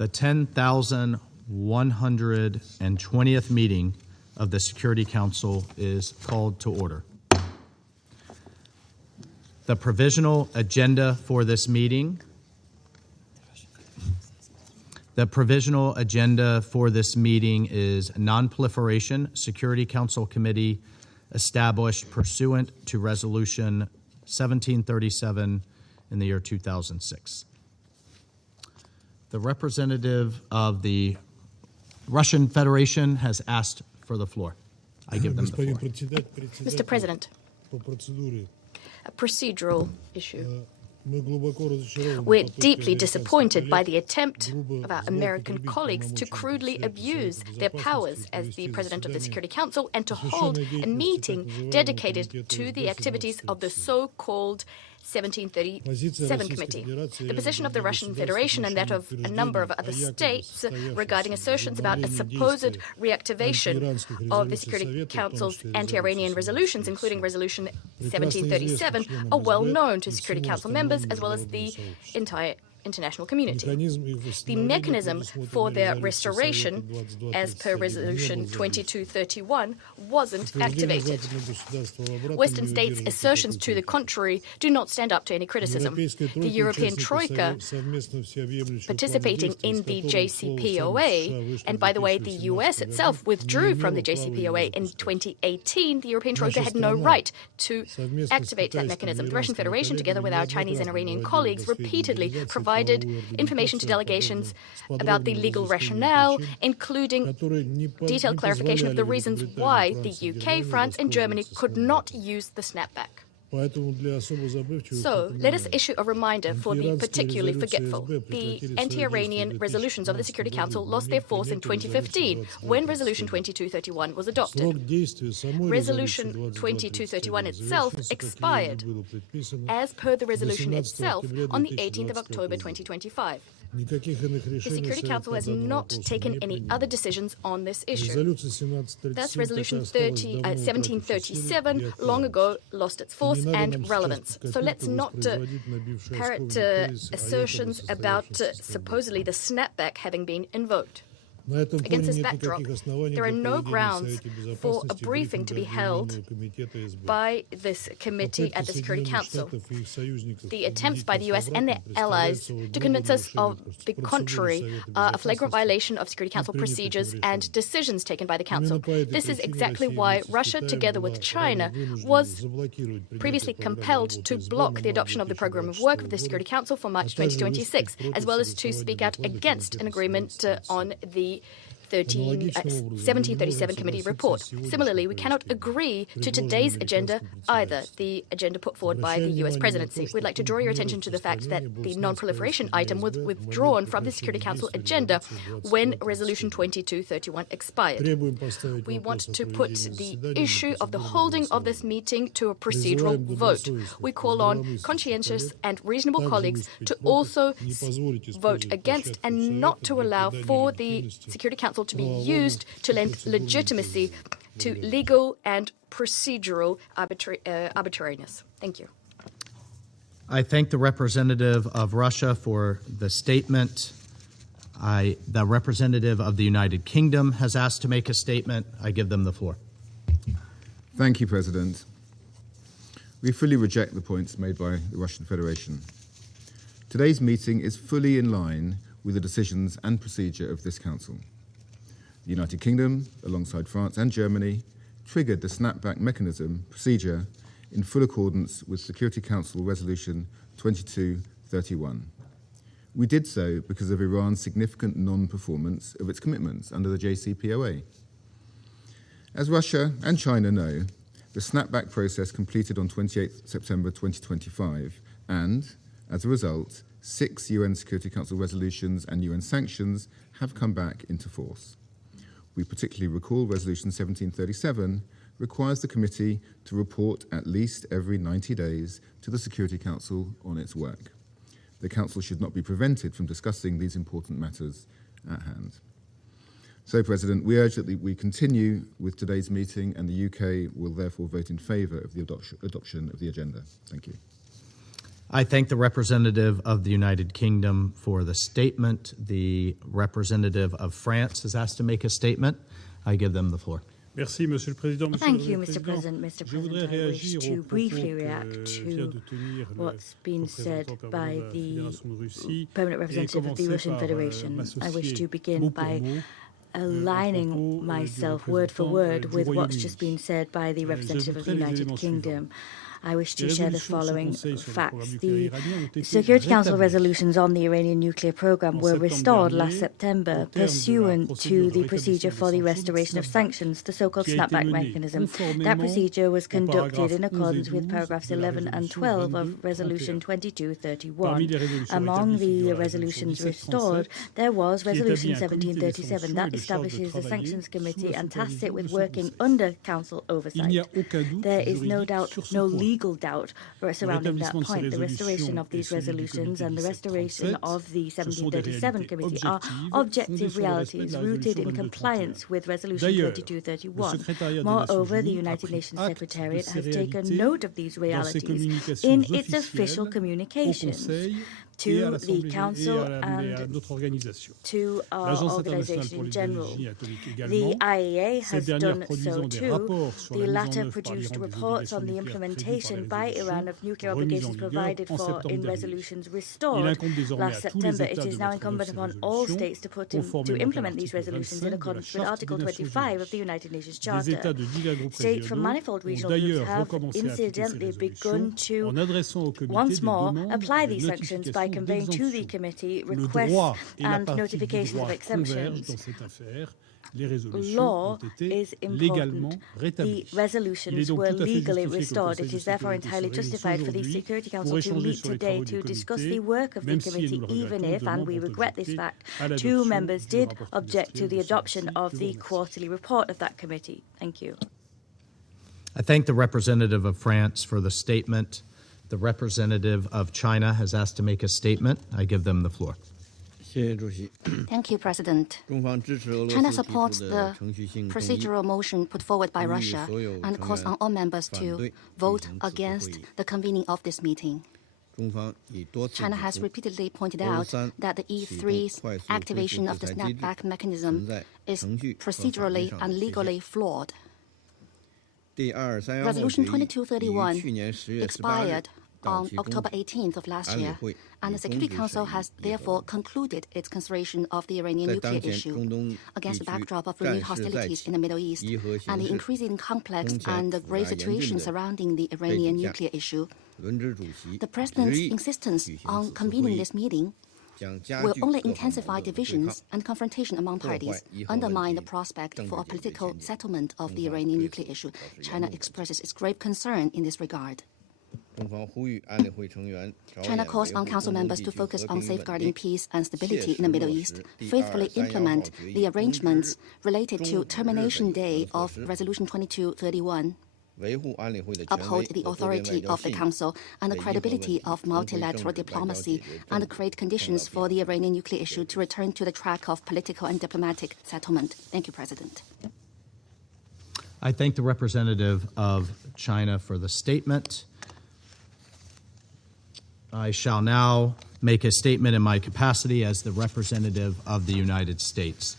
The 10,120th meeting of the Security Council is called to order. The provisional agenda for this meeting. The provisional agenda for this meeting is non-proliferation Security Council Committee established pursuant to Resolution 1737 in the year 2006. The representative of the Russian Federation has asked for the floor. I give them the floor. Mr. President, a procedural issue. We're deeply disappointed by the attempt of our American colleagues to crudely abuse their powers as the President of the Security Council and to hold a meeting dedicated to the activities of the so-called 1737 Committee. The position of the Russian Federation and that of a number of other states regarding assertions about a supposed reactivation of the Security Council's anti-Iranian resolutions, including Resolution 1737, are well known to Security Council members as well as the entire international community. The mechanism for their restoration, as per Resolution 2231, wasn't activated. Western states' assertions to the contrary do not stand up to any criticism. The European Troika, participating in the JCPOA, and by the way, the US itself withdrew from the JCPOA in 2018, the European Troika had no right to activate that mechanism. The Russian Federation, together with our Chinese and Iranian colleagues, repeatedly provided information to delegations about the legal rationale, including detailed clarification of the reasons why the UK, France, and Germany could not use the snapback. So, let us issue a reminder for the particularly forgetful. The anti-Iranian resolutions of the Security Council lost their force in 2015, when Resolution 2231 was adopted. Resolution 2231 itself expired, as per the resolution itself, on the 18th of October 2025. The Security Council has not taken any other decisions on this issue. Thus, Resolution 1737 long ago lost its force and relevance. So let's not parrot assertions about supposedly the snapback having been invoked. Against this backdrop, there are no grounds for a briefing to be held by this committee at the Security Council. The attempts by the US and their allies to convince us of the contrary are a flagrant violation of Security Council procedures and decisions taken by the Council. This is exactly why Russia, together with China, was previously compelled to block the adoption of the program of work of the Security Council for March 2026, as well as to speak out against an agreement on the 1737 Committee report. Similarly, we cannot agree to today's agenda either, the agenda put forward by the US presidency. We'd like to draw your attention to the fact that the non-proliferation item was withdrawn from the Security Council agenda when Resolution 2231 expired. We want to put the issue of the holding of this meeting to a procedural vote. We call on conscientious and reasonable colleagues to also vote against and not to allow for the Security Council to be used to lend legitimacy to legal and procedural arbitrariness. Thank you. I thank the representative of Russia for the statement. The representative of the United Kingdom has asked to make a statement. I give them the floor. Thank you, President. We fully reject the points made by the Russian Federation. Today's meeting is fully in line with the decisions and procedure of this Council. The United Kingdom, alongside France and Germany, triggered the snapback mechanism procedure in full accordance with Security Council Resolution 2231. We did so because of Iran's significant non-performance of its commitments under the JCPOA. As Russia and China know, the snapback process completed on 28 September 2025 and, as a result, 6 UN Security Council resolutions and UN sanctions have come back into force. We particularly recall Resolution 1737 requires the committee to report at least every 90 days to the Security Council on its work. The Council should not be prevented from discussing these important matters at hand. So, President, we urge that we continue with today's meeting, and the UK will therefore vote in favour of the adoption of the agenda. Thank you. I thank the representative of the United Kingdom for the statement. The representative of France has asked to make a statement. I give them the floor. Merci, Monsieur le Président. Thank you, Mr. President. Mr. President, I wish to briefly react to what's been said by the permanent representative of the Russian Federation. I wish to begin by aligning myself word for word with what's just been said by the representative of the United Kingdom. I wish to share the following facts. The Security Council resolutions on the Iranian nuclear program were restored last September pursuant to the procedure for the restoration of sanctions, the so-called snapback mechanism. That procedure was conducted in accordance with paragraphs 11 and 12 of Resolution 2231. Among the resolutions restored, there was Resolution 1737 that establishes a sanctions committee and tasks it with working under Council oversight. There is no doubt, no legal doubt surrounding that point. The restoration of these resolutions and the restoration of the 1737 committee are objective realities rooted in compliance with Resolution 2231. Moreover, the United Nations Secretariat has taken note of these realities in its official communications to the Council and to our organization in general. The IAEA has done so too. The latter produced reports on the implementation by Iran of nuclear obligations provided for in resolutions restored last September. It is now incumbent upon all states to implement these resolutions in accordance with Article 25 of the United Nations Charter. States from manifold regional groups have incidentally begun to once more apply these sanctions by conveying to the committee requests and notifications of exemptions. Law is important. The resolutions were legally restored. It is therefore entirely justified for the Security Council to meet today to discuss the work of the committee, even if, and we regret this fact, 2 members did object to the adoption of the quarterly report of that committee. Thank you. I thank the representative of France for the statement. The representative of China has asked to make a statement. I give them the floor. Thank you, President. China supports the procedural motion put forward by Russia and calls on all members to vote against the convening of this meeting. China has repeatedly pointed out that the E3's activation of the snapback mechanism is procedurally and legally flawed. Resolution 2231 expired on October 18th of last year, and the Security Council has therefore concluded its consideration of the Iranian nuclear issue. Against the backdrop of renewed hostilities in the Middle East and the increasing complex and the grave situation surrounding the Iranian nuclear issue, the President's insistence on convening this meeting will only intensify divisions and confrontation among parties, undermine the prospect for a political settlement of the Iranian nuclear issue. China expresses its grave concern in this regard. China calls on Council members to focus on safeguarding peace and stability in the Middle East, faithfully implement the arrangements related to termination day of Resolution 2231, uphold the authority of the Council and the credibility of multilateral diplomacy, and create conditions for the Iranian nuclear issue to return to the track of political and diplomatic settlement. Thank you, President. I thank the representative of China for the statement. I shall now make a statement in my capacity as the representative of the United States.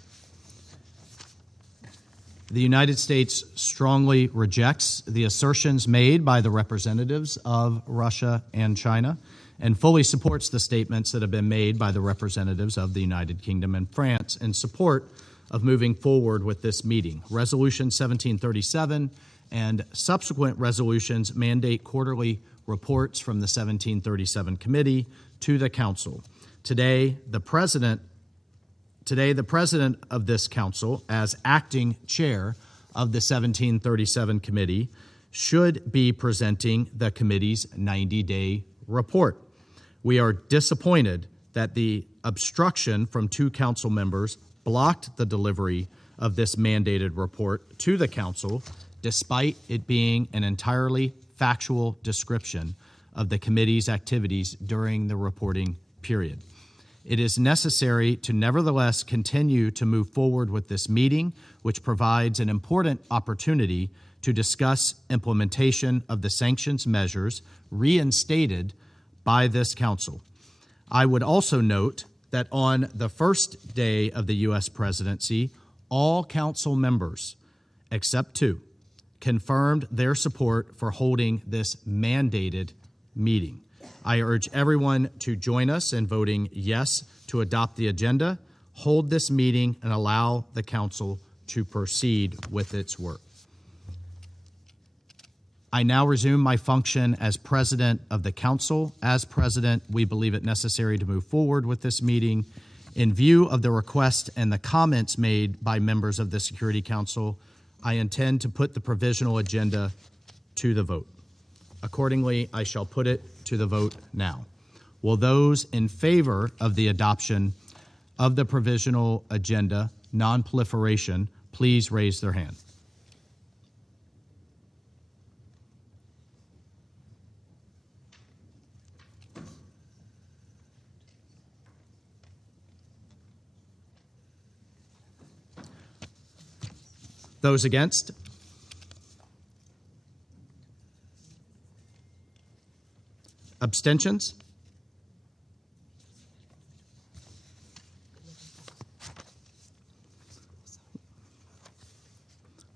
The United States strongly rejects the assertions made by the representatives of Russia and China and fully supports the statements that have been made by the representatives of the United Kingdom and France in support of moving forward with this meeting. Resolution 1737 and subsequent resolutions mandate quarterly reports from the 1737 committee to the Council. Today, the President of this Council, as acting chair of the 1737 committee, should be presenting the committee's 90-day report. We are disappointed that the obstruction from 2 Council members blocked the delivery of this mandated report to the Council, despite it being an entirely factual description of the committee's activities during the reporting period. It is necessary to nevertheless continue to move forward with this meeting, which provides an important opportunity to discuss implementation of the sanctions measures reinstated by this council. I would also note that on the first day of the U.S. presidency, all council members, except 2, confirmed their support for holding this mandated meeting. I urge everyone to join us in voting yes to adopt the agenda, hold this meeting, and allow the council to proceed with its work. I now resume my function as president of the council. As president, we believe it necessary to move forward with this meeting. In view of the request and the comments made by members of the Security Council, I intend to put the provisional agenda to the vote. Accordingly, I shall put it to the vote now. Will those in favor of the adoption of the provisional agenda, non-proliferation, please raise their hand. Those against? Abstentions?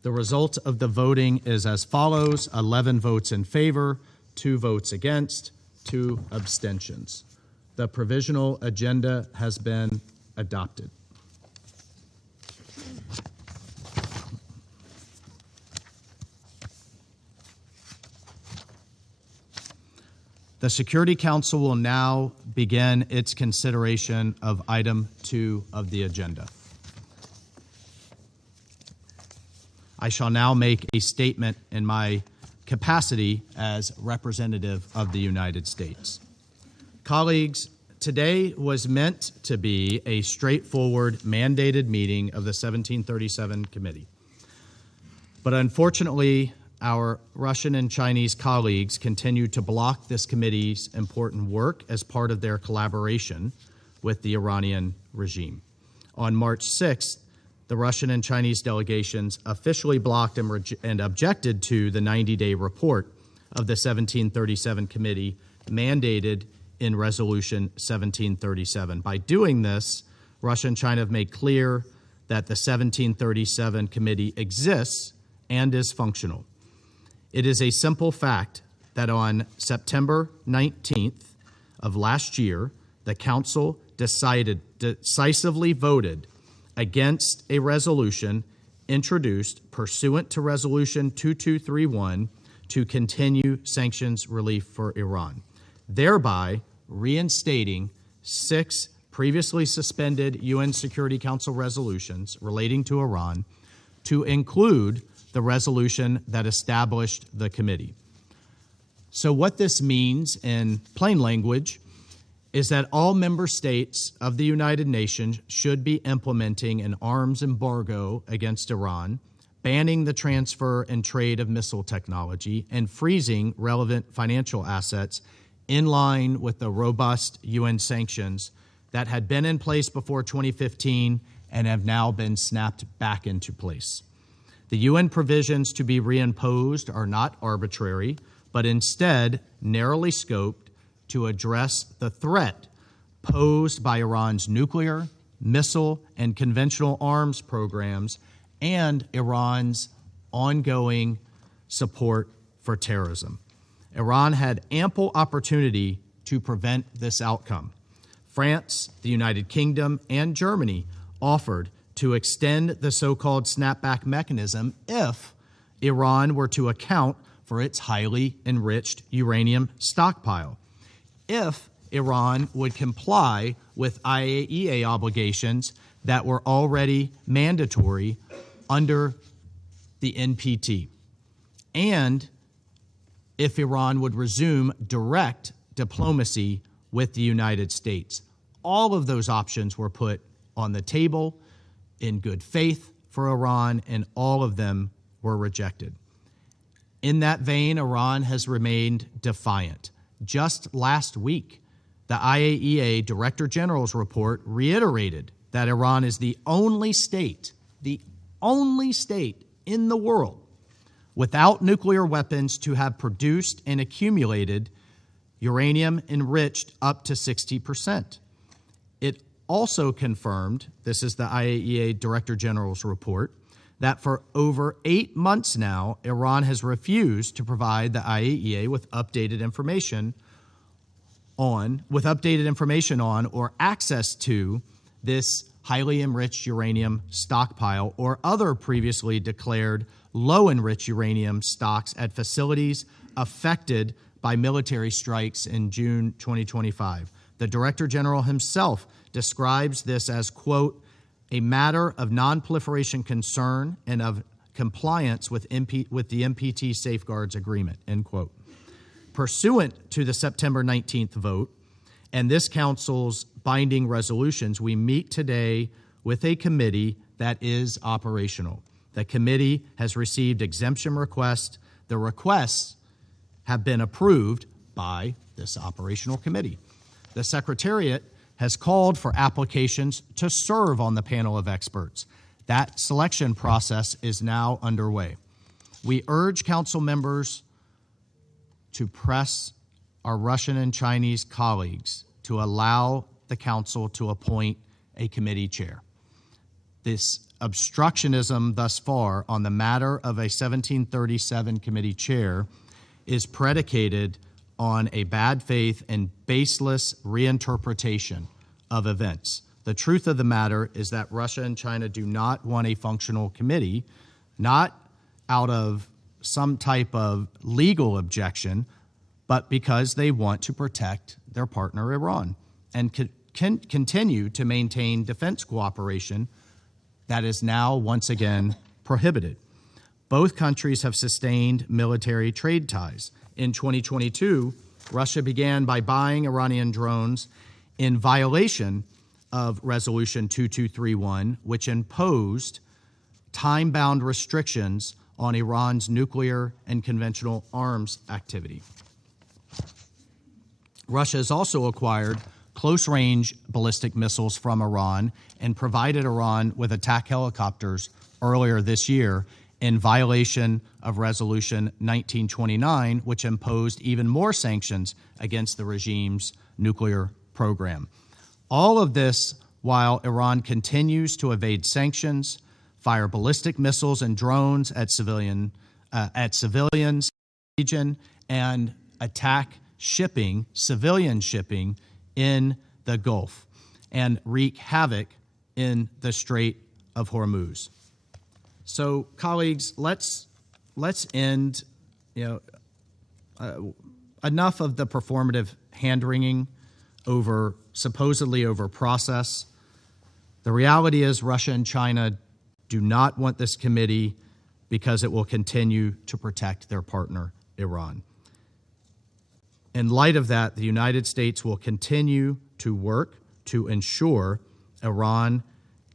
The result of the voting is as follows: 11 votes in favor, 2 votes against, 2 abstentions. The provisional agenda has been adopted. The Security Council will now begin its consideration of item 2 of the agenda. I shall now make a statement in my capacity as representative of the United States. Colleagues, today was meant to be a straightforward, mandated meeting of the 1737 Committee. But unfortunately, our Russian and Chinese colleagues continue to block this committee's important work as part of their collaboration with the Iranian regime. On March 6th, the Russian and Chinese delegations officially blocked and objected to the 90-day report of the 1737 Committee mandated in Resolution 1737. By doing this, Russia and China have made clear that the 1737 Committee exists and is functional. It is a simple fact that on September 19th of last year, the Council decisively voted against a resolution introduced pursuant to Resolution 2231 to continue sanctions relief for Iran, thereby reinstating 6 previously suspended UN Security Council resolutions relating to Iran to include the resolution that established the committee. So what this means in plain language is that all member states of the United Nations should be implementing an arms embargo against Iran, banning the transfer and trade of missile technology, and freezing relevant financial assets in line with the robust UN sanctions that had been in place before 2015 and have now been snapped back into place. The UN provisions to be reimposed are not arbitrary, but instead narrowly scoped to address the threat posed by Iran's nuclear, missile, and conventional arms programs and Iran's ongoing support for terrorism. Iran had ample opportunity to prevent this outcome. France, the United Kingdom, and Germany offered to extend the so-called snapback mechanism if Iran were to account for its highly enriched uranium stockpile, if Iran would comply with IAEA obligations that were already mandatory under the NPT, and if Iran would resume direct diplomacy with the United States. All of those options were put on the table in good faith for Iran, and all of them were rejected. In that vein, Iran has remained defiant. Just last week, the IAEA Director General's report reiterated that Iran is the only state in the world without nuclear weapons to have produced and accumulated uranium enriched up to 60%. It also confirmed, this is the IAEA Director General's report, that for over 8 months now, Iran has refused to provide the IAEA with updated information on or access to this highly enriched uranium stockpile or other previously declared low enriched uranium stocks at facilities affected by military strikes in June 2025. The Director General himself describes this as, quote, a matter of non-proliferation concern and of compliance with the NPT Safeguards Agreement, end quote. Pursuant to the September 19th vote and this Council's binding resolutions, we meet today with a committee that is operational. The committee has received exemption requests. The requests have been approved by this operational committee. The Secretariat has called for applications to serve on the panel of experts. That selection process is now underway. We urge Council members to press our Russian and Chinese colleagues to allow the Council to appoint a committee chair. This obstructionism thus far on the matter of a 1737 committee chair is predicated on a bad faith and baseless reinterpretation of events. The truth of the matter is that Russia and China do not want a functional committee, not out of some type of legal objection, but because they want to protect their partner Iran and can continue to maintain defense cooperation that is now once again prohibited. Both countries have sustained military trade ties. In 2022, Russia began by buying Iranian drones in violation of Resolution 2231, which imposed time-bound restrictions on Iran's nuclear and conventional arms activity. Russia has also acquired close-range ballistic missiles from Iran and provided Iran with attack helicopters earlier this year in violation of Resolution 1929, which imposed even more sanctions against the regime's nuclear program. All of this while Iran continues to evade sanctions, fire ballistic missiles and drones at civilians in the region, and attack civilian shipping in the Gulf, and wreak havoc in the Strait of Hormuz. So, colleagues, let's end. Enough of the performative hand-wringing supposedly over process. The reality is Russia and China do not want this committee because it will continue to protect their partner, Iran. In light of that, the United States will continue to work to ensure Iran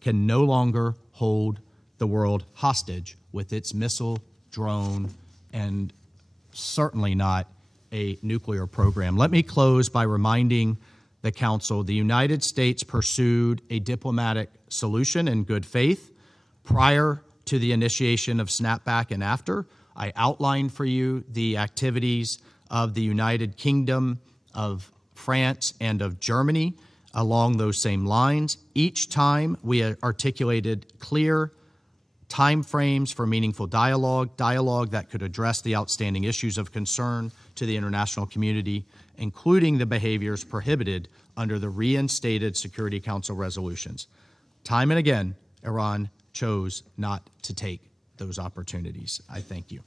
can no longer hold the world hostage with its missile, drone, and certainly not a nuclear program. Let me close by reminding the Council the United States pursued a diplomatic solution in good faith prior to the initiation of snapback and after. I outlined for you the activities of the United Kingdom, of France, and of Germany along those same lines. Each time we articulated clear timeframes for meaningful dialogue that could address the outstanding issues of concern to the international community, including the behaviors prohibited under the reinstated Security Council resolutions. Time and again, Iran chose not to take those opportunities. I thank you.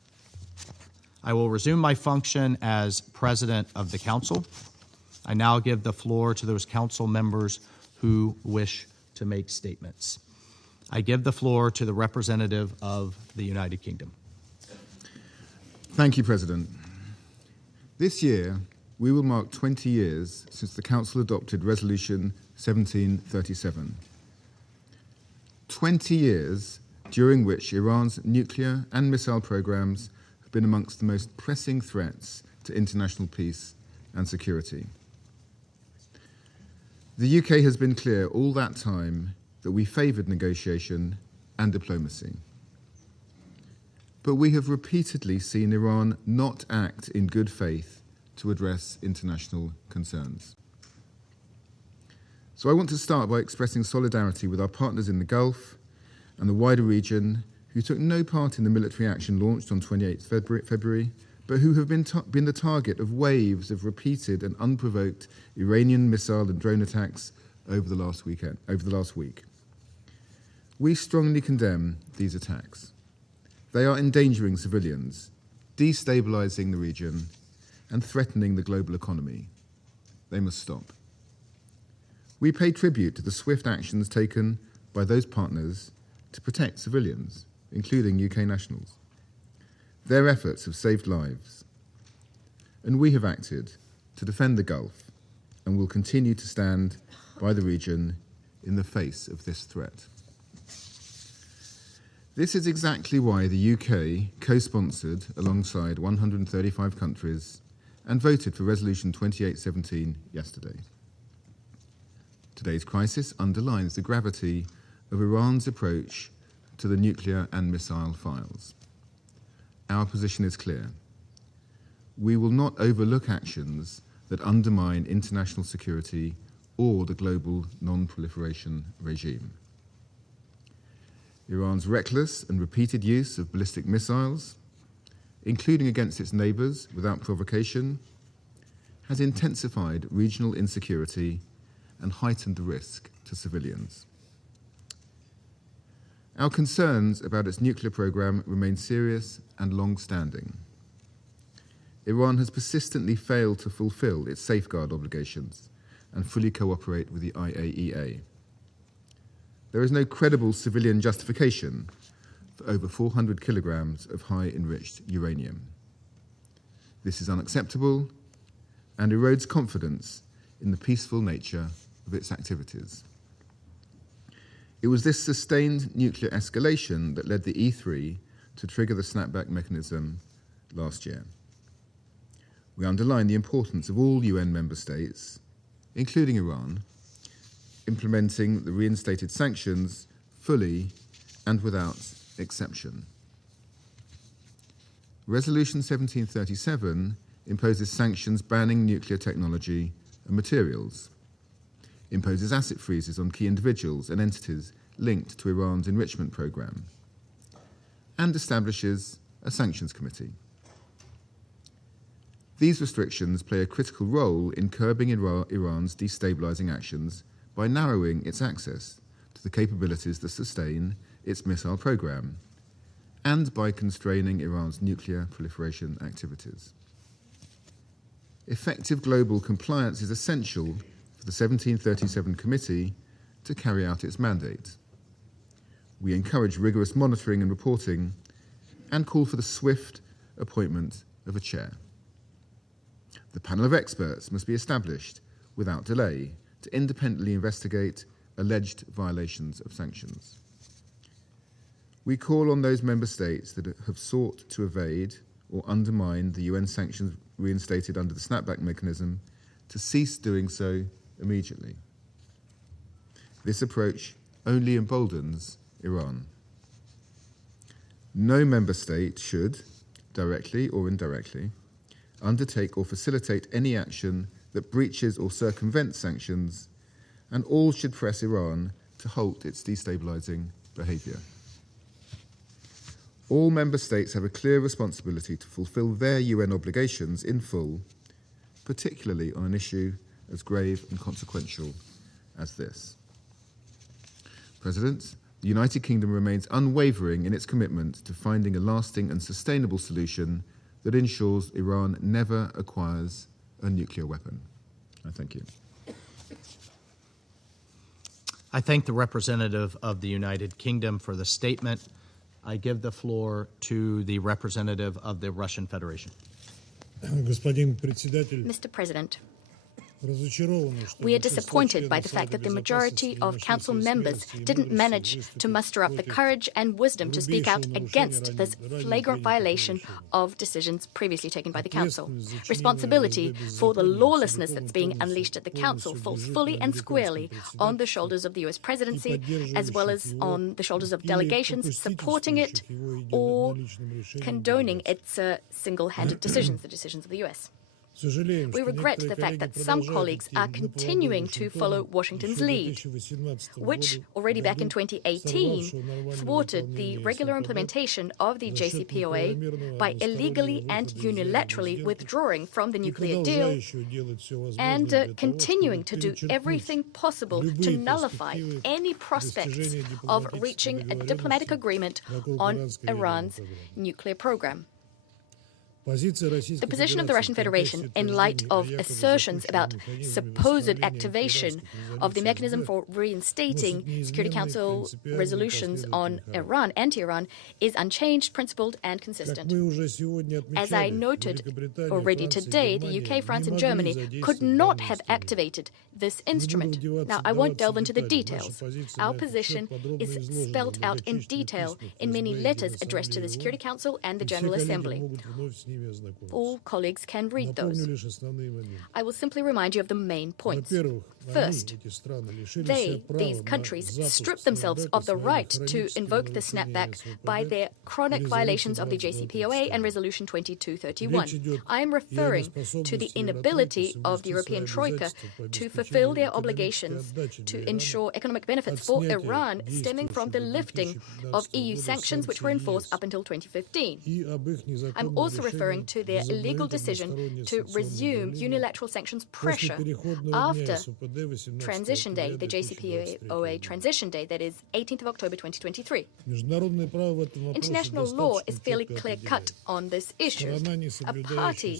I will resume my function as President of the Council. I now give the floor to those Council members who wish to make statements. I give the floor to the representative of the United Kingdom. Thank you, President. This year, we will mark 20 years since the Council adopted Resolution 1737. 20 years during which Iran's nuclear and missile programs have been amongst the most pressing threats to international peace and security. The UK has been clear all that time that we favoured negotiation and diplomacy. But we have repeatedly seen Iran not act in good faith to address international concerns. So I want to start by expressing solidarity with our partners in the Gulf and the wider region who took no part in the military action launched on 28 February, but who have been the target of waves of repeated and unprovoked Iranian missile and drone attacks over the last week. We strongly condemn these attacks. They are endangering civilians, destabilizing the region, and threatening the global economy. They must stop. We pay tribute to the swift actions taken by those partners to protect civilians, including UK nationals. Their efforts have saved lives, and we have acted to defend the Gulf and will continue to stand by the region in the face of this threat. This is exactly why the UK co-sponsored alongside 135 countries and voted for Resolution 2817 yesterday. Today's crisis underlines the gravity of Iran's approach to the nuclear and missile files. Our position is clear. We will not overlook actions that undermine international security or the global non-proliferation regime. Iran's reckless and repeated use of ballistic missiles, including against its neighbours without provocation, has intensified regional insecurity and heightened the risk to civilians. Our concerns about its nuclear program remain serious and long-standing. Iran has persistently failed to fulfill its safeguard obligations and fully cooperate with the IAEA. There is no credible civilian justification for over 400 kilograms of high-enriched uranium. This is unacceptable and erodes confidence in the peaceful nature of its activities. It was this sustained nuclear escalation that led the E3 to trigger the snapback mechanism last year. We underline the importance of all UN member states, including Iran, implementing the reinstated sanctions fully and without exception. Resolution 1737 imposes sanctions banning nuclear technology and materials, imposes asset freezes on key individuals and entities linked to Iran's enrichment program, and establishes a sanctions committee. These restrictions play a critical role in curbing Iran's destabilizing actions by narrowing its access to the capabilities that sustain its missile program, and by constraining Iran's nuclear proliferation activities. Effective global compliance is essential for the 1737 Committee to carry out its mandate. We encourage rigorous monitoring and reporting and call for the swift appointment of a chair. The panel of experts must be established without delay to independently investigate alleged violations of sanctions. We call on those member states that have sought to evade or undermine the UN sanctions reinstated under the snapback mechanism to cease doing so immediately. This approach only emboldens Iran. No member state should, directly or indirectly, undertake or facilitate any action that breaches or circumvents sanctions, and all should press Iran to halt its destabilizing behavior. All member states have a clear responsibility to fulfill their UN obligations in full, particularly on an issue as grave and consequential as this. President, the United Kingdom remains unwavering in its commitment to finding a lasting and sustainable solution that ensures Iran never acquires a nuclear weapon. I thank you. I thank the representative of the United Kingdom for the statement. I give the floor to the representative of the Russian Federation. Mr. President, we are disappointed by the fact that the majority of Council members didn't manage to muster up the courage and wisdom to speak out against this flagrant violation of decisions previously taken by the Council. Responsibility for the lawlessness that's being unleashed at the Council falls fully and squarely on the shoulders of the US presidency, as well as on the shoulders of delegations supporting it or condoning its single-handed decisions, the decisions of the US. We regret the fact that some colleagues are continuing to follow Washington's lead, which already back in 2018 thwarted the regular implementation of the JCPOA by illegally and unilaterally withdrawing from the nuclear deal and continuing to do everything possible to nullify any prospects of reaching a diplomatic agreement on Iran's nuclear program. The position of the Russian Federation, in light of assertions about supposed activation of the mechanism for reinstating Security Council resolutions on Iran, anti-Iran, is unchanged, principled, and consistent. As I noted already today, the UK, France, and Germany could not have activated this instrument. Now, I won't delve into the details. Our position is spelt out in detail in many letters addressed to the Security Council and the General Assembly. All colleagues can read those. I will simply remind you of the main points. First, these countries, strip themselves of the right to invoke the snapback by their chronic violations of the JCPOA and Resolution 2231. I am referring to the inability of the European Troika to fulfill their obligations to ensure economic benefits for Iran stemming from the lifting of EU sanctions which were in force up until 2015. I'm also referring to their illegal decision to resume unilateral sanctions pressure after transition day, the JCPOA transition day, that is 18th of October 2023. International law is fairly clear-cut on this issue. A party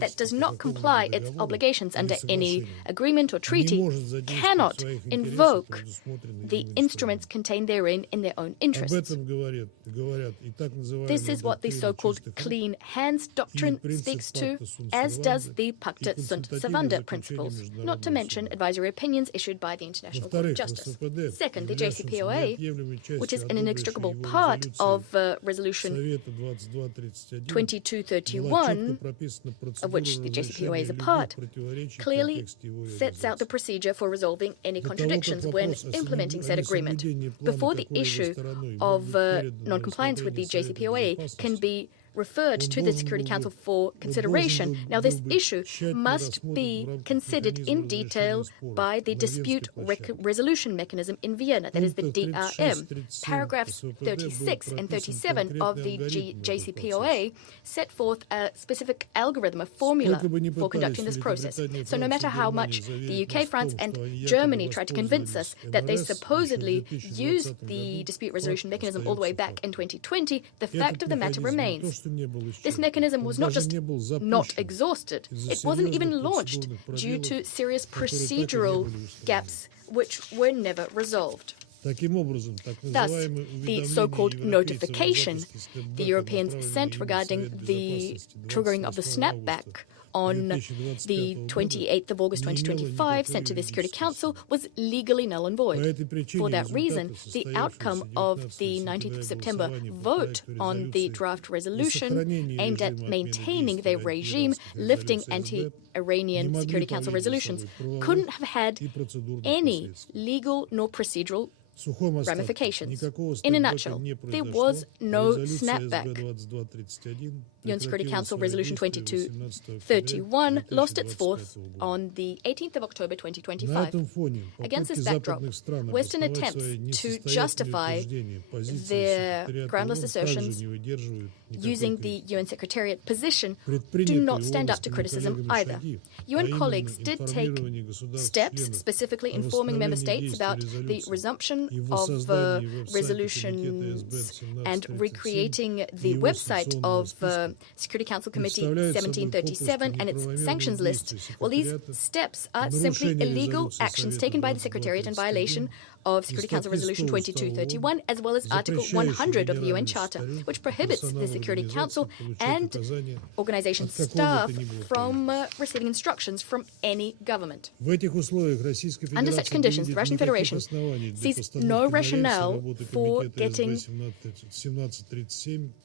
that does not comply its obligations under any agreement or treaty cannot invoke the instruments contained therein in their own interests. This is what the so-called clean hands doctrine speaks to, as does the Pacta sunt servanda principles, not to mention advisory opinions issued by the International Court of Justice. Second, the JCPOA, which is an inextricable part of Resolution 2231, of which the JCPOA is a part, clearly sets out the procedure for resolving any contradictions when implementing said agreement. Before the issue of non-compliance with the JCPOA can be referred to the Security Council for consideration. Now, this issue must be considered in detail by the Dispute Resolution Mechanism in Vienna, that is the DRM. Paragraphs 36 and 37 of the JCPOA set forth a specific algorithm, a formula for conducting this process. So no matter how much the UK, France, and Germany tried to convince us that they supposedly used the Dispute Resolution Mechanism all the way back in 2020, the fact of the matter remains. This mechanism was not just not exhausted, it wasn't even launched due to serious procedural gaps which were never resolved. Thus, the so-called notification the Europeans sent regarding the triggering of the snapback on the 28th of August 2025, sent to the Security Council, was legally null and void. For that reason, the outcome of the 19th of September vote on the draft resolution aimed at maintaining the regime, lifting anti-Iranian Security Council resolutions, couldn't have had any legal nor procedural ramifications. In a nutshell, there was no snapback. UN Security Council Resolution 2231 lost its force on the 18th of October 2025. Against this backdrop, Western attempts to justify their groundless assertions using the UN Secretariat position do not stand up to criticism either. UN colleagues did take steps, specifically informing member states about the resumption of resolutions and recreating the website of Security Council Committee 1737 and its sanctions list. Well, these steps are simply illegal actions taken by the Secretariat in violation of Security Council Resolution 2231, as well as Article 100 of the UN Charter, which prohibits the Security Council and organization staff from receiving instructions from any government. Under such conditions, the Russian Federation sees no rationale for getting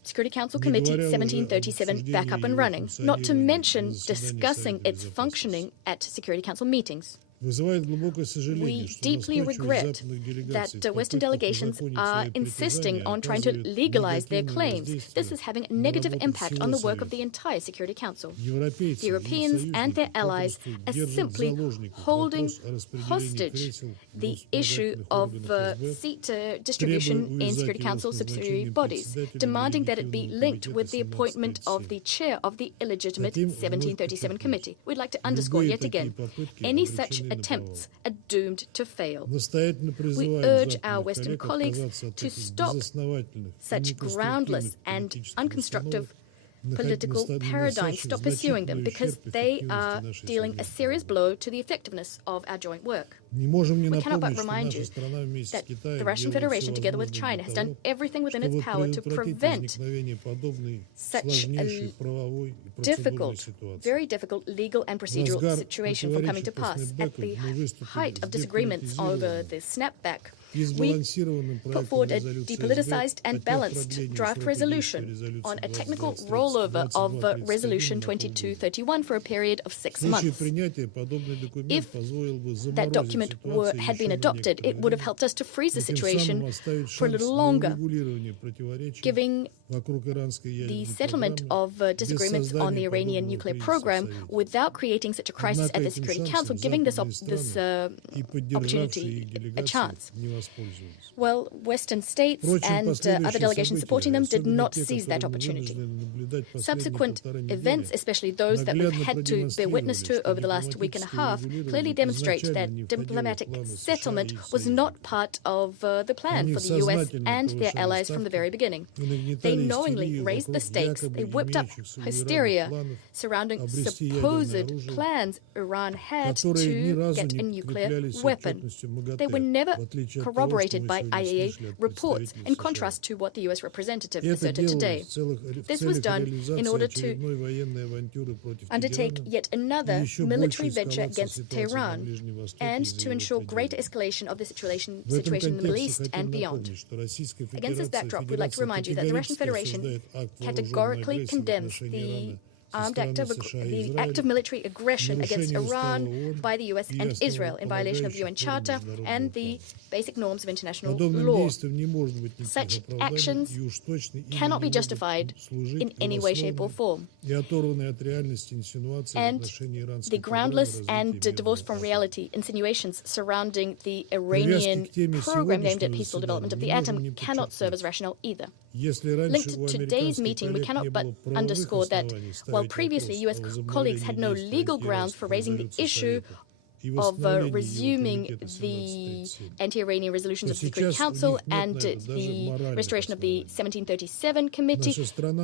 Security Council Committee 1737 back up and running, not to mention discussing its functioning at Security Council meetings. We deeply regret that Western delegations are insisting on trying to legalize their claims. This is having a negative impact on the work of the entire Security Council. The Europeans and their allies are simply holding hostage the issue of seat distribution in Security Council subsidiary bodies, demanding that it be linked with the appointment of the chair of the illegitimate 1737 committee. We'd like to underscore yet again, any such attempts are doomed to fail. We urge our Western colleagues to stop such groundless and unconstructive political paradigms, stop pursuing them, because they are dealing a serious blow to the effectiveness of our joint work. We cannot but remind you that the Russian Federation, together with China, has done everything within its power to prevent such a difficult, very difficult legal and procedural situation from coming to pass. At the height of disagreements over the snapback, we put forward a depoliticized and balanced draft resolution on a technical rollover of Resolution 2231 for a period of 6 months. If that document had been adopted, it would have helped us to freeze the situation for a little longer, giving the settlement of disagreements on the Iranian nuclear program without creating such a crisis at the Security Council, giving this opportunity a chance. Well, Western states and other delegations supporting them did not seize that opportunity. Subsequent events, especially those that we've had to bear witness to over the last week and a half, clearly demonstrate that diplomatic settlement was not part of the plan for the US and their allies from the very beginning. They knowingly raised the stakes, they whipped up hysteria surrounding supposed plans Iran had to get a nuclear weapon. They were never corroborated by IAEA reports, in contrast to what the US representative asserted today. This was done in order to undertake yet another military venture against Tehran and to ensure greater escalation of the situation in the Middle East and beyond. Against this backdrop, we'd like to remind you that the Russian Federation categorically condemns the act of military aggression against Iran by the US and Israel in violation of the UN Charter and the basic norms of international law. Such actions cannot be justified in any way, shape, or form. And the groundless and divorced from reality insinuations surrounding the Iranian program aimed at peaceful development of the atom cannot serve as rationale either. Linked to today's meeting, we cannot but underscore that while previously US colleagues had no legal grounds for raising the issue of resuming the anti-Iranian resolutions of the Security Council and the restoration of the 1737 committee.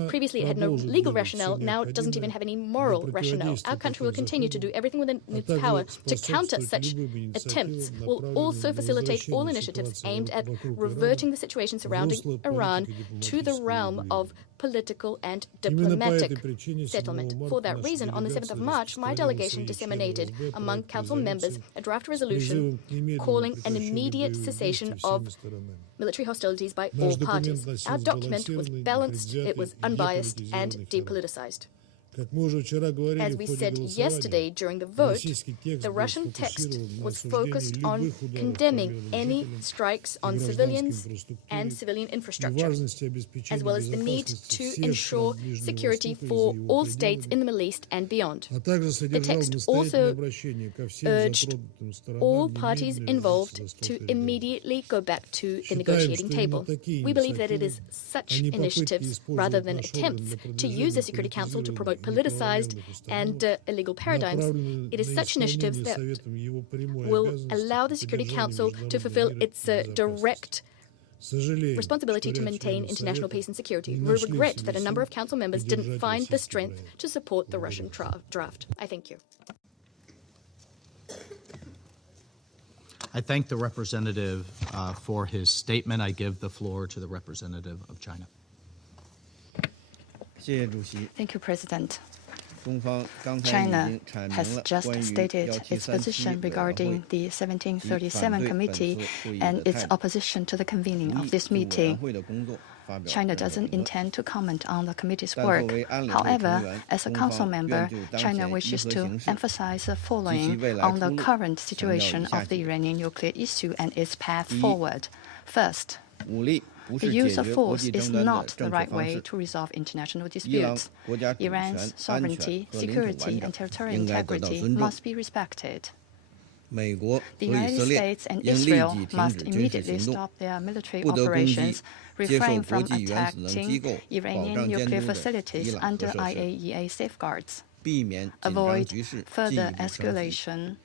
Previously, it had no legal rationale. Now it doesn't even have any moral rationale. Our country will continue to do everything within its power to counter such attempts. We'll also facilitate all initiatives aimed at reverting the situation surrounding Iran to the realm of political and diplomatic settlement. For that reason, on the 7th of March, my delegation disseminated among Council members a draft resolution calling an immediate cessation of military hostilities by all parties. Our document was balanced, it was unbiased, and depoliticized. As we said yesterday during the vote, the Russian text was focused on condemning any strikes on civilians and civilian infrastructure, as well as the need to ensure security for all states in the Middle East and beyond. The text also urged all parties involved to immediately go back to the negotiating table. We believe that it is such initiatives, rather than attempts to use the Security Council to promote politicized and illegal paradigms, it is such initiatives that will allow the Security Council to fulfill its direct responsibility to maintain international peace and security. We regret that a number of Council members didn't find the strength to support the Russian draft. I thank you. I thank the representative for his statement. I give the floor to the representative of China. Thank you, President. China has just stated its position regarding the 1737 committee and its opposition to the convening of this meeting. China doesn't intend to comment on the committee's work. However, as a council member, China wishes to emphasize the following on the current situation of the Iranian nuclear issue and its path forward. First, the use of force is not the right way to resolve international disputes. Iran's sovereignty, security, and territorial integrity must be respected. The United States and Israel must immediately stop their military operations, refrain from attacking Iranian nuclear facilities under IAEA safeguards, avoid further escalation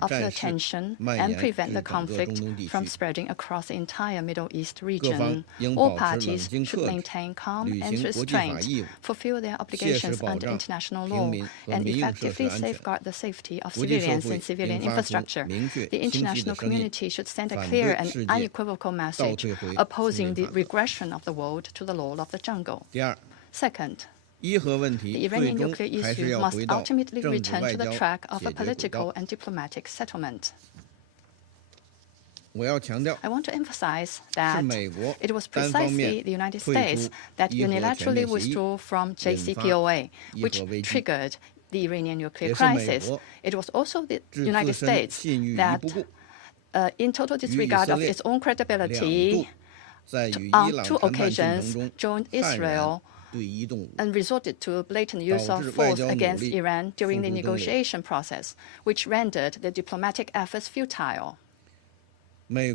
of the tension, and prevent the conflict from spreading across the entire Middle East region. All parties should maintain calm and restraint, fulfill their obligations under international law, and effectively safeguard the safety of civilians and civilian infrastructure. The international community should send a clear and unequivocal message opposing the regression of the world to the law of the jungle. Second, the Iranian nuclear issue must ultimately return to the track of a political and diplomatic settlement. I want to emphasize that it was precisely the United States that unilaterally withdrew from JCPOA, which triggered the Iranian nuclear crisis. It was also the United States that, in total disregard of its own credibility, on 2 occasions joined Israel and resorted to blatant use of force against Iran during the negotiation process, which rendered the diplomatic efforts futile. The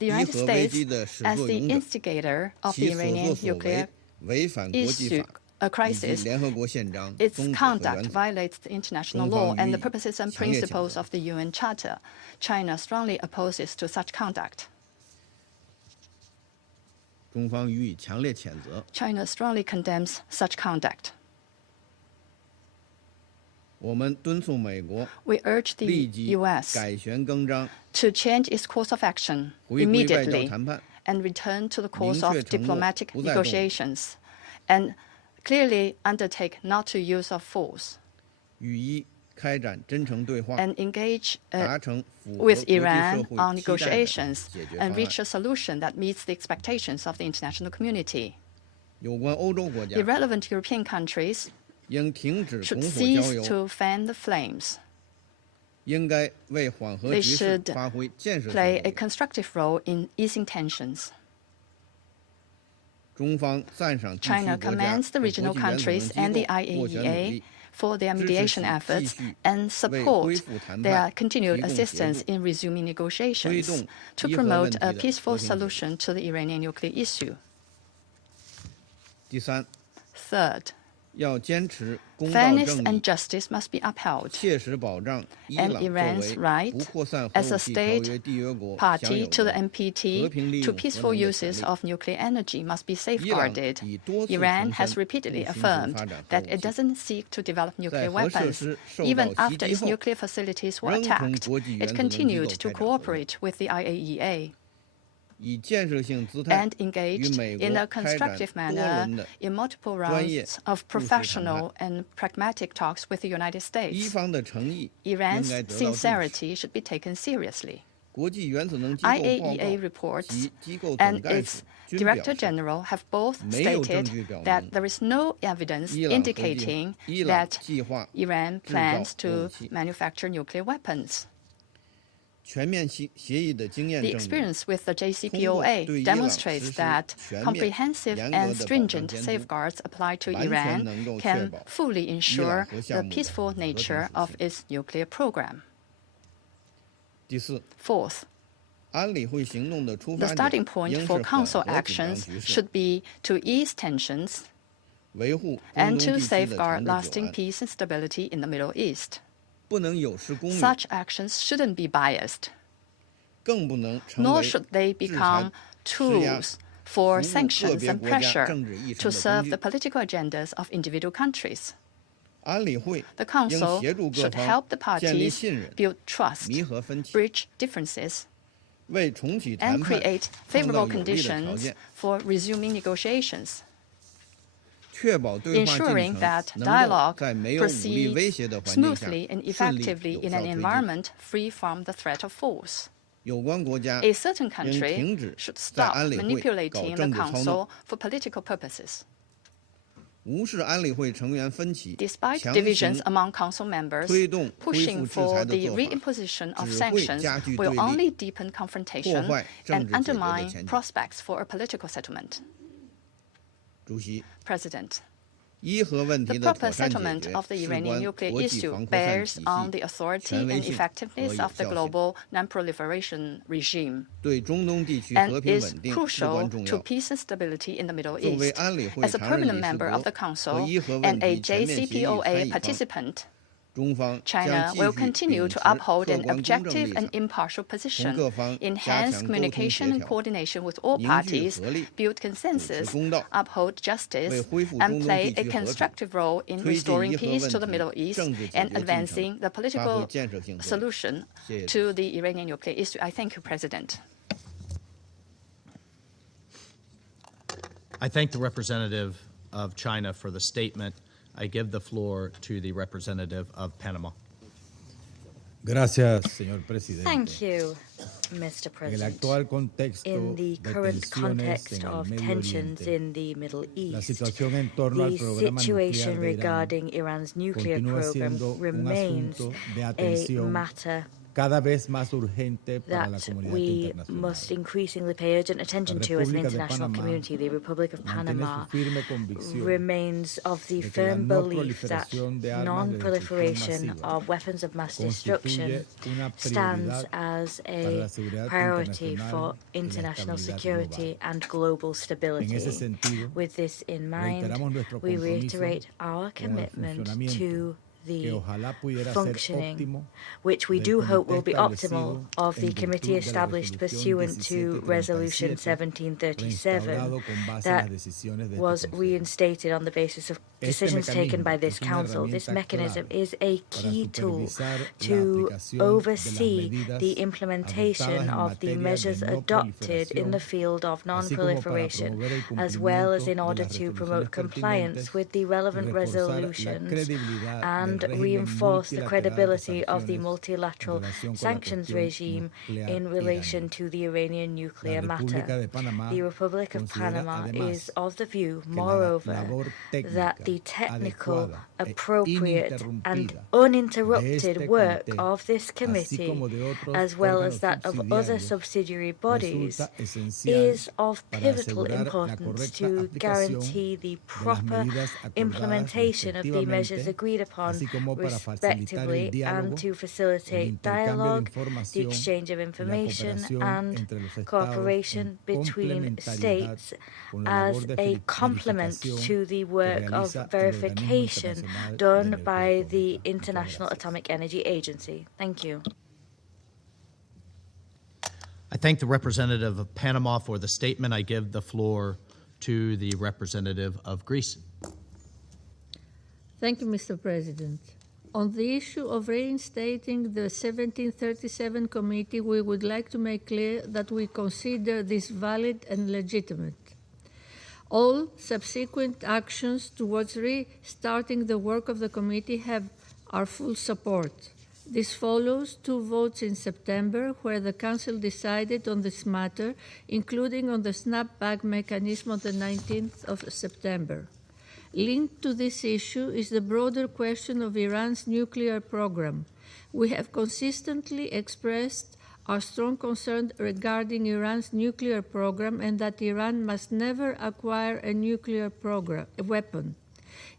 United States, as the instigator of the Iranian nuclear crisis, its conduct violates the international law and the purposes and principles of the UN Charter. China strongly opposes to such conduct. China strongly condemns such conduct. We urge the U.S. to change its course of action immediately and return to the course of diplomatic negotiations and clearly undertake not to use of force and engage with Iran on negotiations and reach a solution that meets the expectations of the international community. The relevant European countries should cease to fan the flames. They should play a constructive role in easing tensions. China commends the regional countries and the IAEA for their mediation efforts and support their continued assistance in resuming negotiations to promote a peaceful solution to the Iranian nuclear issue. Third, fairness and justice must be upheld, and Iran's right as a state party to the NPT to peaceful uses of nuclear energy must be safeguarded. Iran has repeatedly affirmed that it doesn't seek to develop nuclear weapons. Even after its nuclear facilities were attacked, it continued to cooperate with the IAEA and engaged in a constructive manner in multiple rounds of professional and pragmatic talks with the United States. Iran's sincerity should be taken seriously. IAEA reports and its Director General have both stated that there is no evidence indicating that Iran plans to manufacture nuclear weapons. The experience with the JCPOA demonstrates that comprehensive and stringent safeguards applied to Iran can fully ensure the peaceful nature of its nuclear program. Fourth, the starting point for Council actions should be to ease tensions and to safeguard lasting peace and stability in the Middle East. Such actions shouldn't be biased, nor should they become tools for sanctions and pressure to serve the political agendas of individual countries. The Council should help the parties build trust, bridge differences, and create favorable conditions for resuming negotiations, ensuring that dialogue proceeds smoothly and effectively in an environment free from the threat of force. A certain country should stop manipulating the Council for political purposes. Despite divisions among Council members, pushing for the reimposition of sanctions will only deepen confrontation and undermine prospects for a political settlement. President, the proper settlement of the Iranian nuclear issue bears on the authority and effectiveness of the global non-proliferation regime and is crucial to peace and stability in the Middle East. As a permanent member of the Council and a JCPOA participant, China will continue to uphold an objective and impartial position, enhance communication and coordination with all parties, build consensus, uphold justice, and play a constructive role in restoring peace to the Middle East and advancing the political solution to the Iranian nuclear issue. I thank you, President. I thank the representative of China for the statement. I give the floor to the representative of Panama. Gracias, señor presidente. Thank you, Mr. President. In the current context of tensions in the Middle East, the situation regarding Iran's nuclear program remains a matter that we must increasingly pay urgent attention to as an international community. The Republic of Panama remains of the firm belief that non-proliferation of weapons of mass destruction stands as a priority for international security and global stability. With this in mind, we reiterate our commitment to the functioning, which we do hope will be optimal, of the committee established pursuant to Resolution 1737 that was reinstated on the basis of decisions taken by this Council. This mechanism is a key tool to oversee the implementation of the measures adopted in the field of non-proliferation, as well as in order to promote compliance with the relevant resolutions and reinforce the credibility of the multilateral sanctions regime in relation to the Iranian nuclear matter. The Republic of Panama is of the view, moreover, that the technical, appropriate, and uninterrupted work of this committee, as well as that of other subsidiary bodies, is of pivotal importance to guarantee the proper implementation of the measures agreed upon respectively, and to facilitate dialogue, the exchange of information, and cooperation between states as a complement to the work of verification done by the International Atomic Energy Agency. Thank you. I thank the representative of Panama for the statement. I give the floor to the representative of Greece. Thank you, Mr. President. On the issue of reinstating the 1737 committee, we would like to make clear that we consider this valid and legitimate. All subsequent actions towards restarting the work of the committee have our full support. This follows 2 votes in September, where the Council decided on this matter, including on the snapback mechanism on the 19th of September. Linked to this issue is the broader question of Iran's nuclear program. We have consistently expressed our strong concern regarding Iran's nuclear program and that Iran must never acquire a nuclear weapon.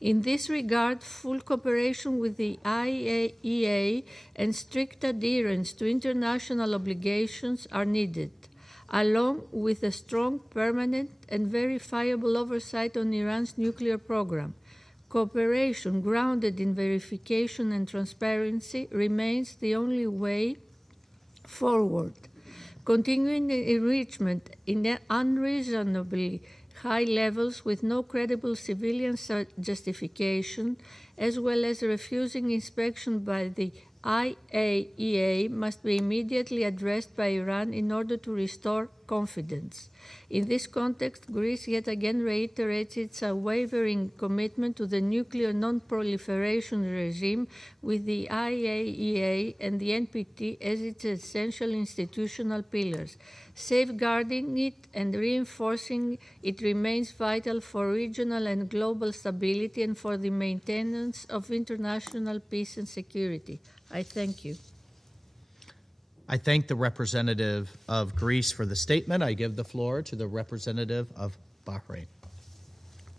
In this regard, full cooperation with the IAEA and strict adherence to international obligations are needed, along with a strong, permanent, and verifiable oversight on Iran's nuclear program. Cooperation grounded in verification and transparency remains the only way forward. Continuing enrichment in unreasonably high levels with no credible civilian justification, as well as refusing inspection by the IAEA, must be immediately addressed by Iran in order to restore confidence. In this context, Greece yet again reiterates its unwavering commitment to the nuclear non-proliferation regime, with the IAEA and the NPT as its essential institutional pillars. Safeguarding it and reinforcing it remains vital for regional and global stability and for the maintenance of international peace and security. I thank you. I thank the representative of Greece for the statement. I give the floor to the representative of Bahrain.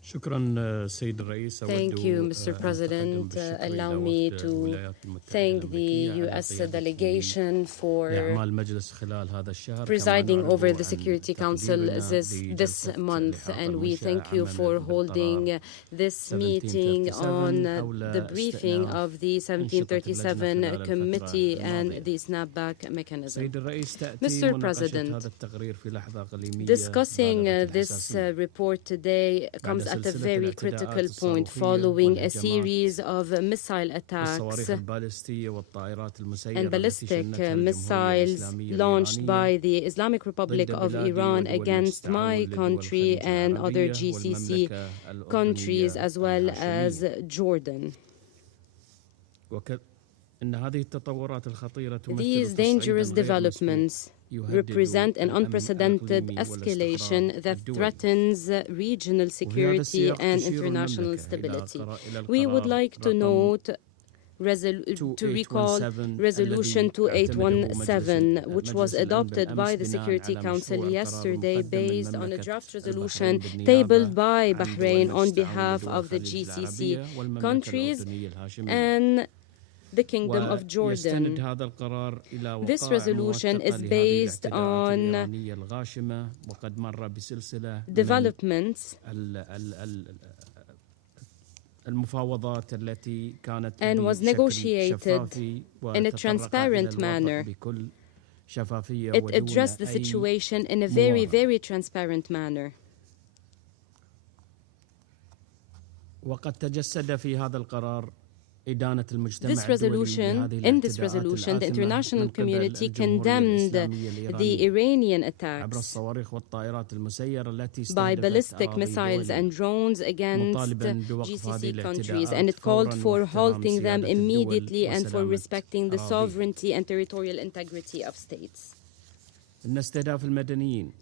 Thank you, Mr. President. Allow me to thank the U.S. delegation for presiding over the Security Council this month, and we thank you for holding this meeting on the briefing of the 1737 Committee and the snapback mechanism. Mr. President, discussing this report today comes at a very critical point following a series of missile attacks and ballistic missiles launched by the Islamic Republic of Iran against my country and other GCC countries as well as Jordan. These dangerous developments represent an unprecedented escalation that threatens regional security and international stability. We would like to note recall Resolution 2817, which was adopted by the Security Council yesterday based on a draft resolution tabled by Bahrain on behalf of the GCC countries and the Kingdom of Jordan. This resolution is based on developments and was negotiated in a transparent manner. It addressed the situation in a very, very transparent manner. In this resolution, the international community condemned the Iranian attacks by ballistic missiles and drones against GCC countries, and it called for halting them immediately and for respecting the sovereignty and territorial integrity of states.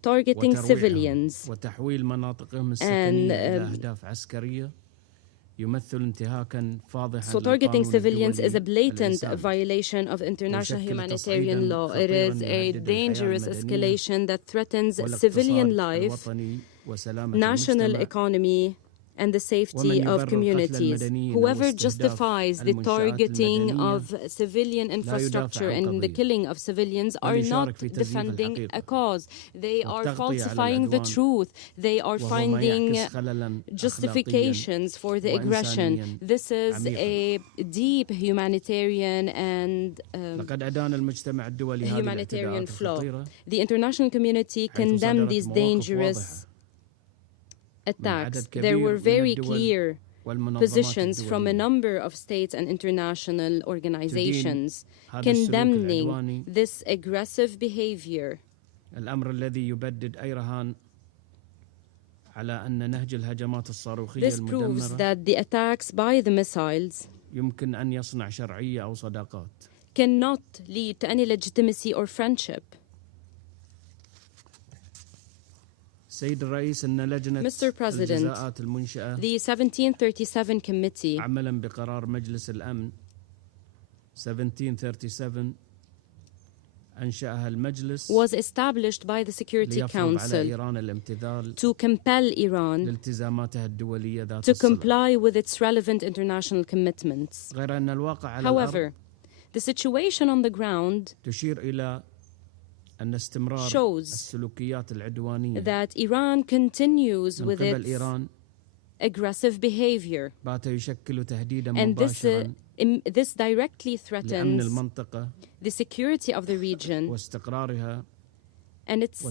Targeting civilians and so targeting civilians is a blatant violation of international humanitarian law. It is a dangerous escalation that threatens civilian life, national economy, and the safety of communities. Whoever justifies the targeting of civilian infrastructure and the killing of civilians are not defending a cause. They are falsifying the truth. They are finding justifications for the aggression. This is a deep humanitarian and humanitarian flaw. The international community condemned these dangerous attacks. There were very clear positions from a number of states and international organizations condemning this aggressive behavior. This proves that the attacks by the missiles cannot lead to any legitimacy or friendship. Mr. President, the 1737 Committee was established by the Security Council to compel Iran to comply with its relevant international commitments. However, the situation on the ground shows that Iran continues with its aggressive behavior, and this directly threatens the security of the region and its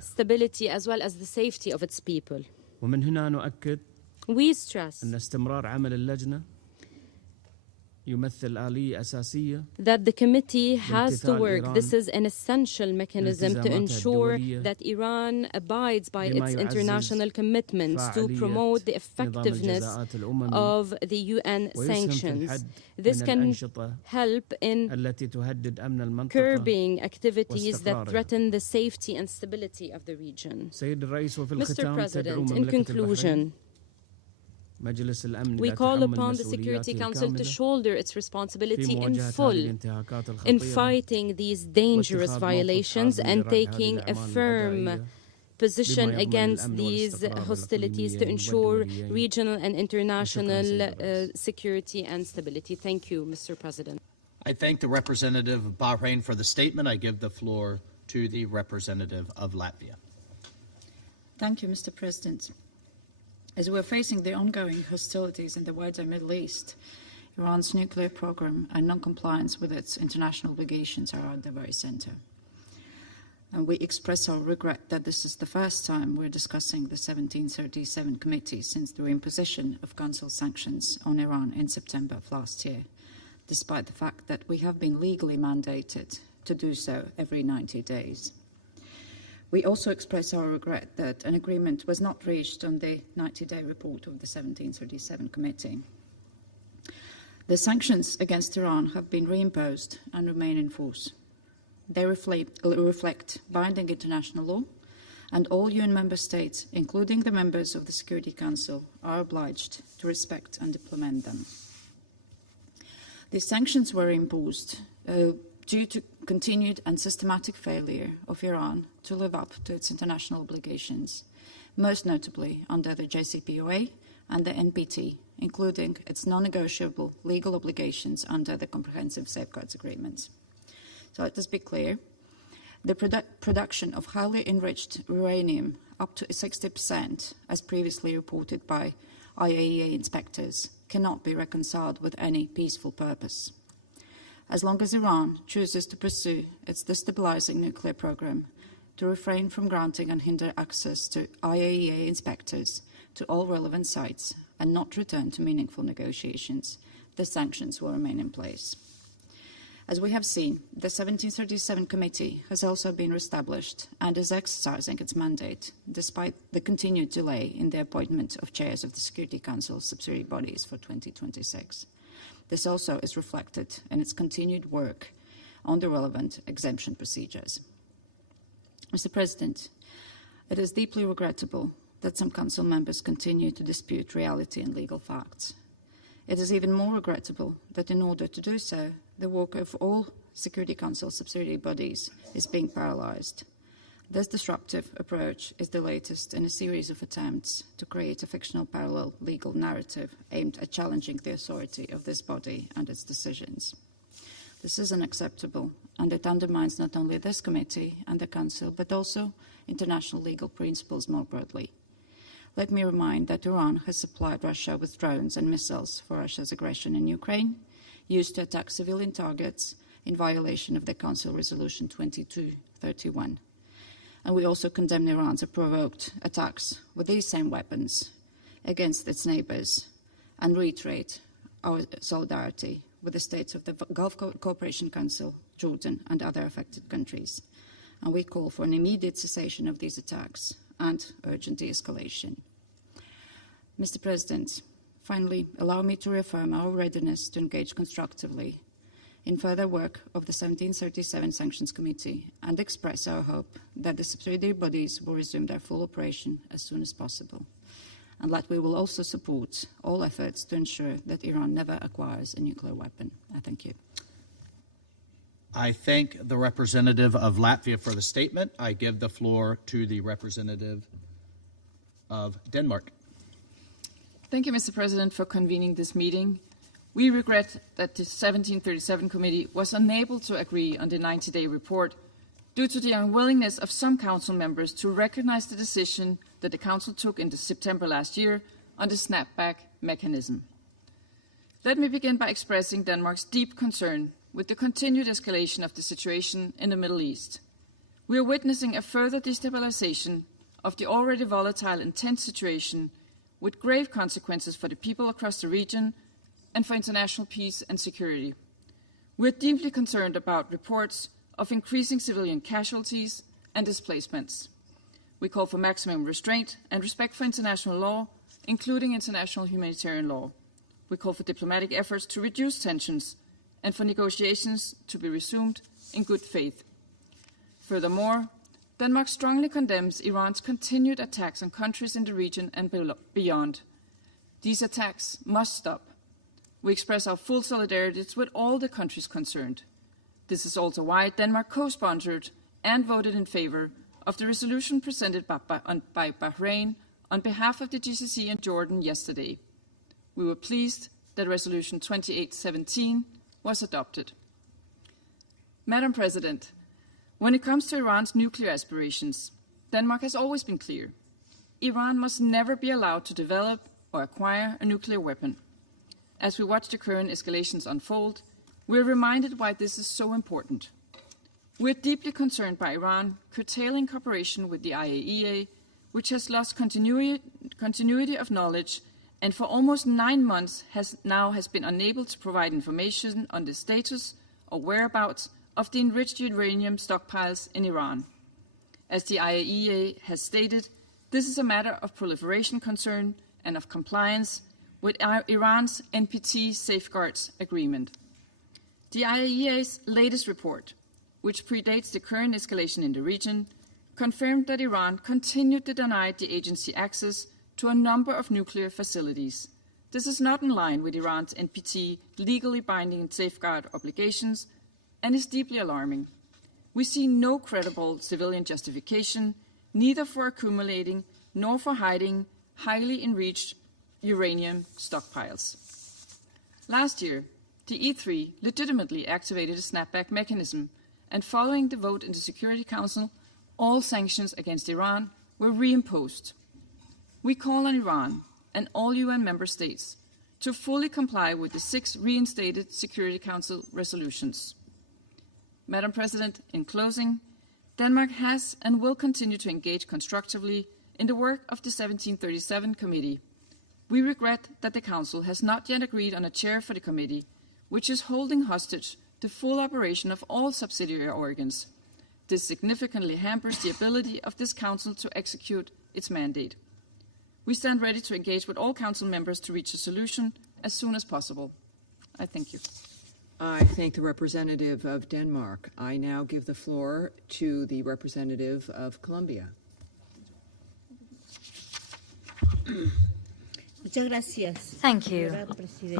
stability as well as the safety of its people. that the committee has to work. This is an essential mechanism to ensure that Iran abides by its international commitments to promote the effectiveness of the UN sanctions. This can help in curbing activities that threaten the safety and stability of the region. Mr. President, in conclusion, we call upon the Security Council to shoulder its responsibility in full in fighting these dangerous violations and taking a firm position against these hostilities to ensure regional and international security and stability. Thank you, Mr. President. I thank the representative of Bahrain for the statement. I give the floor to the representative of Latvia. Thank you, Mr. President. As we're facing the ongoing hostilities in the wider Middle East, Iran's nuclear program and non-compliance with its international obligations are at the very center. And we express our regret that this is the first time we're discussing the 1737 committee since the imposition of Council sanctions on Iran in September of last year, despite the fact that we have been legally mandated to do so every 90 days. We also express our regret that an agreement was not reached on the 90-day report of the 1737 committee. The sanctions against Iran have been reimposed and remain in force. They reflect binding international law, and all UN member states, including the members of the Security Council, are obliged to respect and implement them. These sanctions were imposed due to continued and systematic failure of Iran to live up to its international obligations, most notably under the JCPOA and the NPT, including its non-negotiable legal obligations under the Comprehensive Safeguards Agreement. So let us be clear. The production of highly enriched uranium up to 60%, as previously reported by IAEA inspectors, cannot be reconciled with any peaceful purpose. As long as Iran chooses to pursue its destabilizing nuclear program, to refrain from granting and hinder access to IAEA inspectors to all relevant sites, and not return to meaningful negotiations, the sanctions will remain in place. As we have seen, the 1737 committee has also been reestablished and is exercising its mandate, despite the continued delay in the appointment of chairs of the Security Council subsidiary bodies for 2026. This also is reflected in its continued work on the relevant exemption procedures. Mr. President, it is deeply regrettable that some Council members continue to dispute reality and legal facts. It is even more regrettable that in order to do so, the work of all Security Council subsidiary bodies is being paralysed. This disruptive approach is the latest in a series of attempts to create a fictional parallel legal narrative aimed at challenging the authority of this body and its decisions. This is unacceptable, and it undermines not only this committee and the Council, but also international legal principles more broadly. Let me remind that Iran has supplied Russia with drones and missiles for Russia's aggression in Ukraine, used to attack civilian targets in violation of the Council Resolution 2231. And we also condemn Iran's provoked attacks with these same weapons against its neighbours and reiterate our solidarity with the states of the Gulf Cooperation Council, Jordan and other affected countries. And we call for an immediate cessation of these attacks and urgent de-escalation. Mr. President, finally, allow me to reaffirm our readiness to engage constructively in further work of the 1737 Sanctions Committee and express our hope that the subsidiary bodies will resume their full operation as soon as possible, and that we will also support all efforts to ensure that Iran never acquires a nuclear weapon. I thank you. I thank the representative of Latvia for the statement. I give the floor to the representative of Denmark. Thank you, Mr. President, for convening this meeting. We regret that the 1737 committee was unable to agree on the 90-day report due to the unwillingness of some Council members to recognize the decision that the Council took in September last year on the snapback mechanism. Let me begin by expressing Denmark's deep concern with the continued escalation of the situation in the Middle East. We are witnessing a further destabilization of the already volatile and tense situation with grave consequences for the people across the region and for international peace and security. We're deeply concerned about reports of increasing civilian casualties and displacements. We call for maximum restraint and respect for international law, including international humanitarian law. We call for diplomatic efforts to reduce tensions and for negotiations to be resumed in good faith. Furthermore, Denmark strongly condemns Iran's continued attacks on countries in the region and beyond. These attacks must stop. We express our full solidarity with all the countries concerned. This is also why Denmark co-sponsored and voted in favor of the resolution presented by Bahrain on behalf of the GCC and Jordan yesterday. We were pleased that Resolution 2817 was adopted. Madam President, when it comes to Iran's nuclear aspirations, Denmark has always been clear. Iran must never be allowed to develop or acquire a nuclear weapon. As we watch the current escalations unfold, we're reminded why this is so important. We're deeply concerned by Iran curtailing cooperation with the IAEA, which has lost continuity of knowledge and for almost 9 months has been unable to provide information on the status or whereabouts of the enriched uranium stockpiles in Iran. As the IAEA has stated, this is a matter of proliferation concern and of compliance with Iran's NPT Safeguards Agreement. The IAEA's latest report, which predates the current escalation in the region, confirmed that Iran continued to deny the agency access to a number of nuclear facilities. This is not in line with Iran's NPT legally binding safeguard obligations and is deeply alarming. We see no credible civilian justification, neither for accumulating nor for hiding highly enriched uranium stockpiles. Last year, the E3 legitimately activated a snapback mechanism, and following the vote in the Security Council, all sanctions against Iran were reimposed. We call on Iran and all UN member states to fully comply with the 6 reinstated Security Council resolutions. Madam President, in closing, Denmark has and will continue to engage constructively in the work of the 1737 Committee. We regret that the Council has not yet agreed on a chair for the committee, which is holding hostage the full operation of all subsidiary organs. This significantly hampers the ability of this Council to execute its mandate. We stand ready to engage with all Council members to reach a solution as soon as possible. I thank you. I thank the representative of Denmark. I now give the floor to the representative of Colombia. Thank you,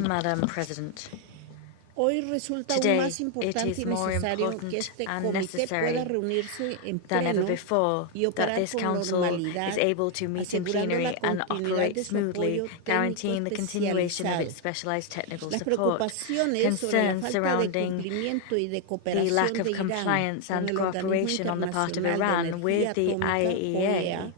Madam President. Today, it is more important and necessary than ever before that this Council is able to meet in plenary and operate smoothly, guaranteeing the continuation of its specialized technical support. Concerns surrounding the lack of compliance and cooperation on the part of Iran with the IAEA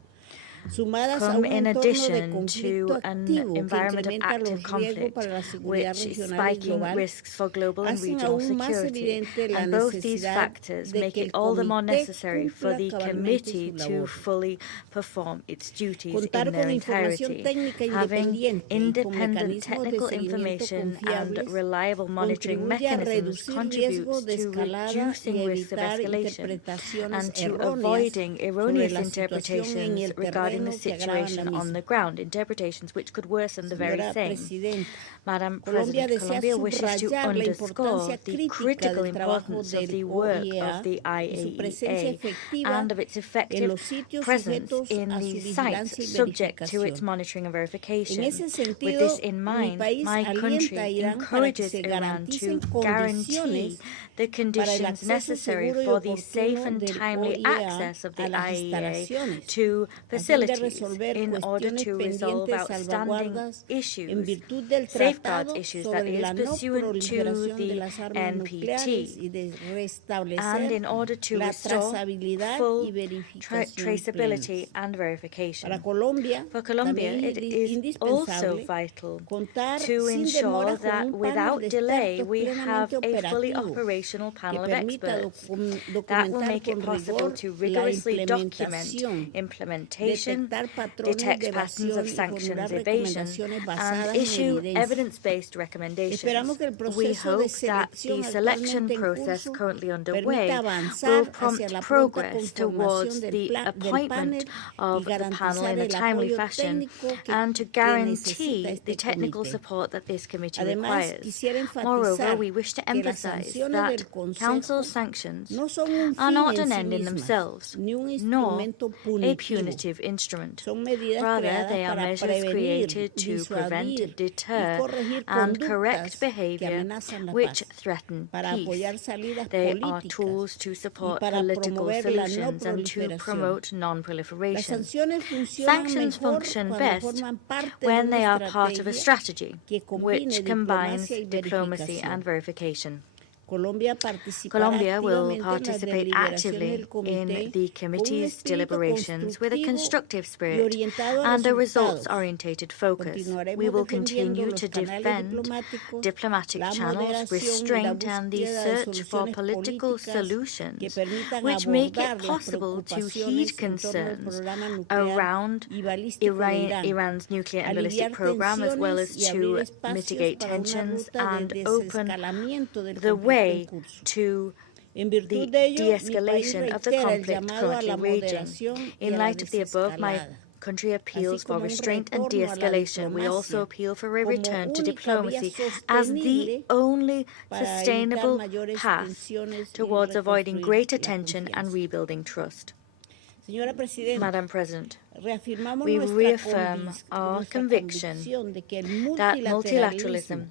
come in addition to an environment of active conflict, which is spiking risks for global and regional security. And both these factors make it all the more necessary for the committee to fully perform its duties in their entirety. Having independent technical information and reliable monitoring mechanisms contributes to reducing risks of escalation and to avoiding erroneous interpretations regarding the situation on the ground, interpretations which could worsen the very same. Madam President, Colombia wishes to underscore the critical importance of the work of the IAEA and of its effective presence in these sites, subject to its monitoring and verification. With this in mind, my country encourages Iran to guarantee the conditions necessary for the safe and timely access of the IAEA to facilities in order to resolve outstanding issues, safeguards issues, that is, pursuant to the NPT, and in order to restore full traceability and verification. For Colombia, it is also vital to ensure that without delay we have a fully operational panel of experts that will make it possible to rigorously document implementation Commission detect patterns of sanctions evasion and issue evidence-based recommendations. We hope that the selection process currently underway will prompt progress towards the appointment of the panel in a timely fashion and to guarantee the technical support that this committee requires. Moreover, we wish to emphasize that Council sanctions are not an end in themselves, nor a punitive instrument. Rather, they are measures created to prevent, deter, and correct behavior which threaten peace. They are tools to support political solutions and to promote non-proliferation. Sanctions function best when they are part of a strategy which combines diplomacy and verification. Colombia will participate actively in the committee's deliberations with a constructive spirit and a results-orientated focus. We will continue to defend diplomatic channels, restraint, and the search for political solutions which make it possible to heed concerns around Iran's nuclear and ballistic program, as well as to mitigate tensions and open the way to the de-escalation of the conflict currently raging. In light of the above, my country appeals for restraint and de-escalation. We also appeal for a return to diplomacy as the only sustainable path towards avoiding greater tension and rebuilding trust. Madam President, we reaffirm our conviction that multilateralism,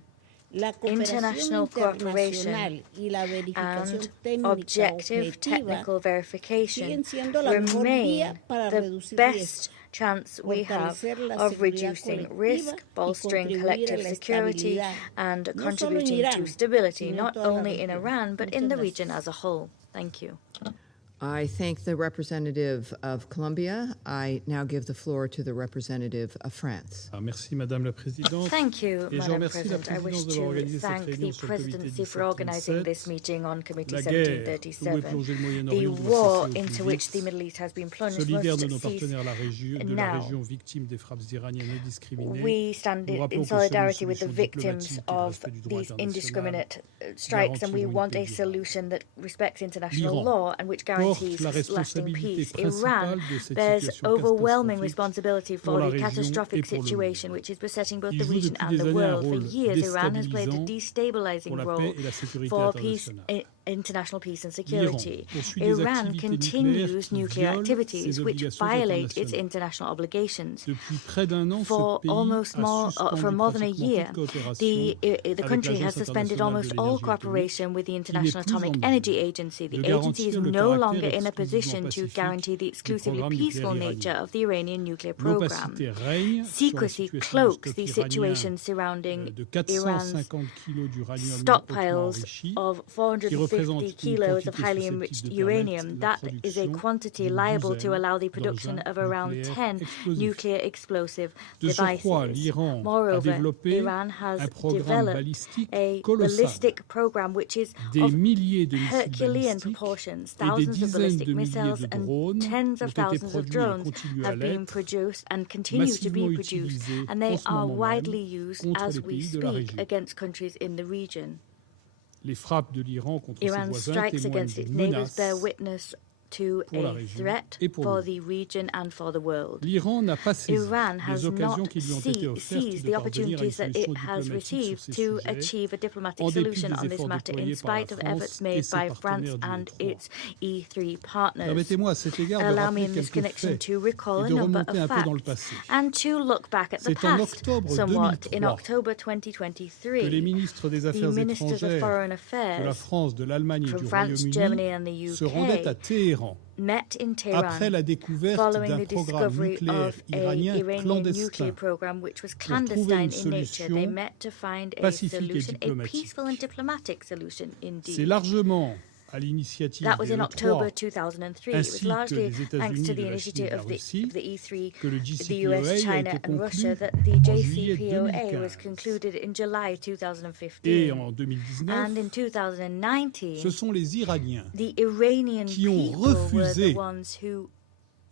international cooperation, and objective technical verification remain the best chance we have of reducing risk, bolstering collective security, and contributing to stability, not only in Iran, but in the region as a whole. Thank you. I thank the representative of Colombia. I now give the floor to the representative of France. Merci, Madame la Présidente. Thank you, Madam President. I wish to thank the Presidency for organizing this meeting on Committee 1737. The war into which the Middle East has been plunged must cease now. We stand in solidarity with the victims of these indiscriminate strikes, and we want a solution that respects international law and which guarantees lasting peace. Iran bears overwhelming responsibility for the catastrophic situation which is besetting both the region and the world. For years, Iran has played a destabilizing role for peace, international peace and security. Iran continues nuclear activities which violate its international obligations. For more than a year, the country has suspended almost all cooperation with the International Atomic Energy Agency. The agency is no longer in a position to guarantee the exclusively peaceful nature of the Iranian nuclear program. Secrecy cloaks the situation surrounding Iran's stockpiles of 450 kilos of highly enriched uranium. That is a quantity liable to allow the production of around 10 nuclear explosive devices. Moreover, Iran has developed a ballistic program which is of Herculean proportions. Thousands of ballistic missiles and tens of thousands of drones have been produced and continue to be produced, and they are widely used as we speak against countries in the region. Iran's strikes against its neighbors bear witness to a threat for the region and for the world. Iran has not seized the opportunities that it has received to achieve a diplomatic solution on this matter, in spite of efforts made by France and its E3 partners. Allow me in this connection to recall a number of facts and to look back at the past somewhat. In October 2023, the Ministers of Foreign Affairs from France, Germany and the UK met in Tehran following the discovery of an Iranian nuclear program which was clandestine in nature. They met to find a solution, a peaceful and diplomatic solution indeed. That was in October 2003. It was largely thanks to the initiative of the E3, the US, China and Russia that the JCPOA was concluded in July 2015. And in 2019, the Iranian people were the ones who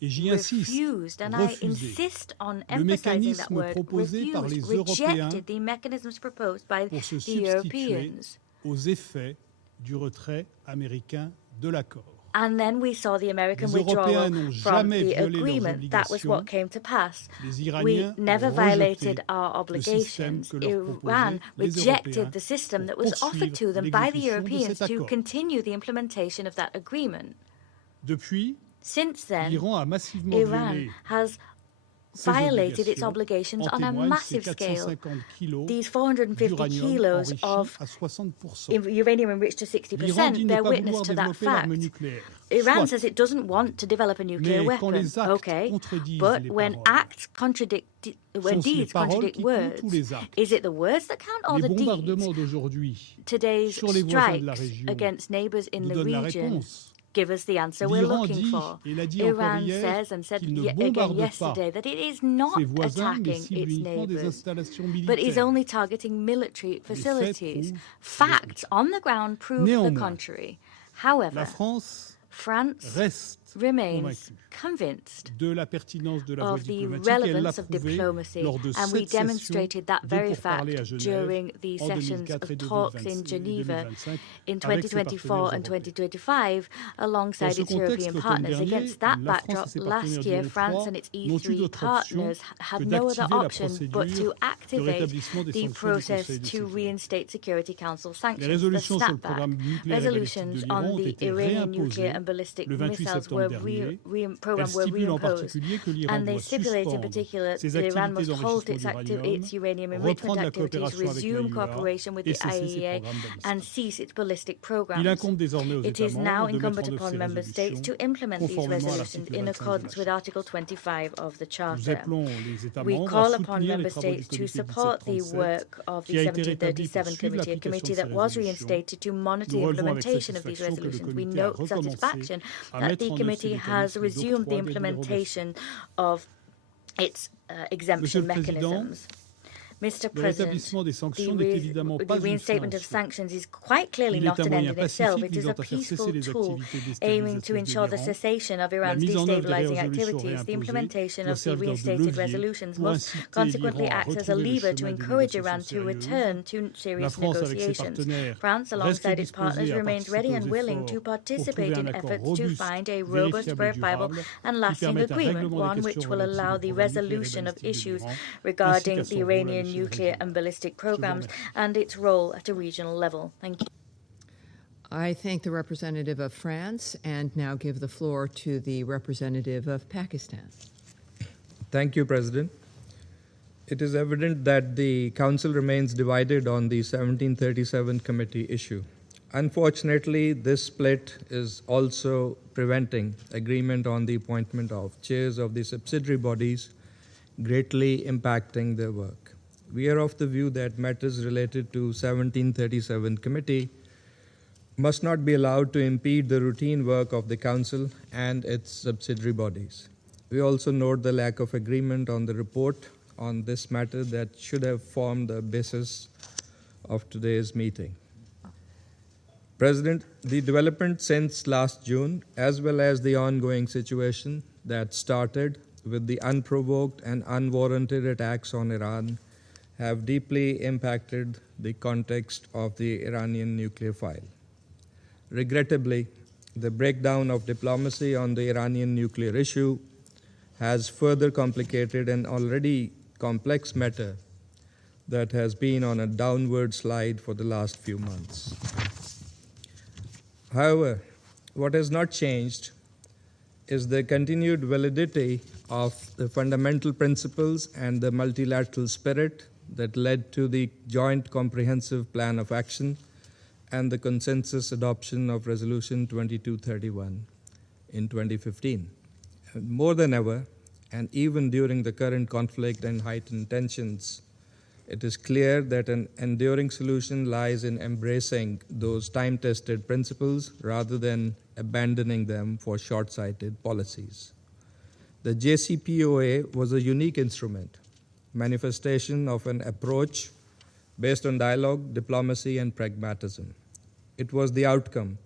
refused, and I insist on emphasizing that word, refused, rejected the mechanisms proposed by the Europeans. Aux effets du retrait américain de l'accord. And then we saw the American withdrawal from the agreement. That was what came to pass. We never violated our obligations. Iran rejected the system that was offered to them by the Europeans to continue the implementation of that agreement. Since then, Iran has violated its obligations on a massive scale. These 450 kilos of uranium enriched to 60% bear witness to that fact. Iran says it doesn't want to develop a nuclear weapon. Okay, but when deeds contradict words, is it the words that count or the deeds? Today's strikes against neighbors in the region give us the answer we're looking for. Iran says, and said again yesterday, that it is not attacking its neighbors, but is only targeting military facilities. Facts on the ground prove the contrary. However, France remains convinced of the relevance of diplomacy, and we demonstrated that very fact during the sessions of talks in Geneva in 2024 and 2025 alongside its European partners. Against that backdrop, last year France and its E3 partners had no other option but to activate the process to reinstate Security Council sanctions. The snapback resolutions on the Iranian nuclear and ballistic missiles were reimposed, and they stipulate in particular that Iran must halt its uranium enrichment activities, resume cooperation with the IAEA, and cease its ballistic programs. It is now incumbent upon member states to implement these resolutions in accordance with Article 25 of the Charter. We call upon member states to support the work of the 1737 Committee, a committee that was reinstated to monitor the implementation of these resolutions. We note with satisfaction that the committee has resumed the implementation of its exemption mechanisms. Mr. President, the reinstatement of sanctions is quite clearly not an end in itself. It is a peaceful tool aiming to ensure the cessation of Iran's destabilizing activities. The implementation of the reinstated resolutions must consequently act as a lever to encourage Iran to return to serious negotiations. France, alongside its partners, remains ready and willing to participate in efforts to find a robust, verifiable and lasting agreement, one which will allow the resolution of issues regarding the Iranian nuclear and ballistic programs and its role at a regional level. Thank you. I thank the representative of France and now give the floor to the representative of Pakistan. Thank you, President. It is evident that the Council remains divided on the 1737 committee issue. Unfortunately, this split is also preventing agreement on the appointment of chairs of the subsidiary bodies, greatly impacting their work. We are of the view that matters related to 1737 committee must not be allowed to impede the routine work of the Council and its subsidiary bodies. We also note the lack of agreement on the report on this matter that should have formed the basis of today's meeting. President, the development since last June, as well as the ongoing situation that started with the unprovoked and unwarranted attacks on Iran, have deeply impacted the context of the Iranian nuclear file. Regrettably, the breakdown of diplomacy on the Iranian nuclear issue has further complicated an already complex matter that has been on a downward slide for the last few months. However, what has not changed is the continued validity of the fundamental principles and the multilateral spirit that led to the Joint Comprehensive Plan of Action and the consensus adoption of Resolution 2231 in 2015. More than ever, and even during the current conflict and heightened tensions, it is clear that an enduring solution lies in embracing those time-tested principles rather than abandoning them for short-sighted policies. The JCPOA was a unique instrument, manifestation of an approach based on dialogue, diplomacy, and pragmatism. It was the outcome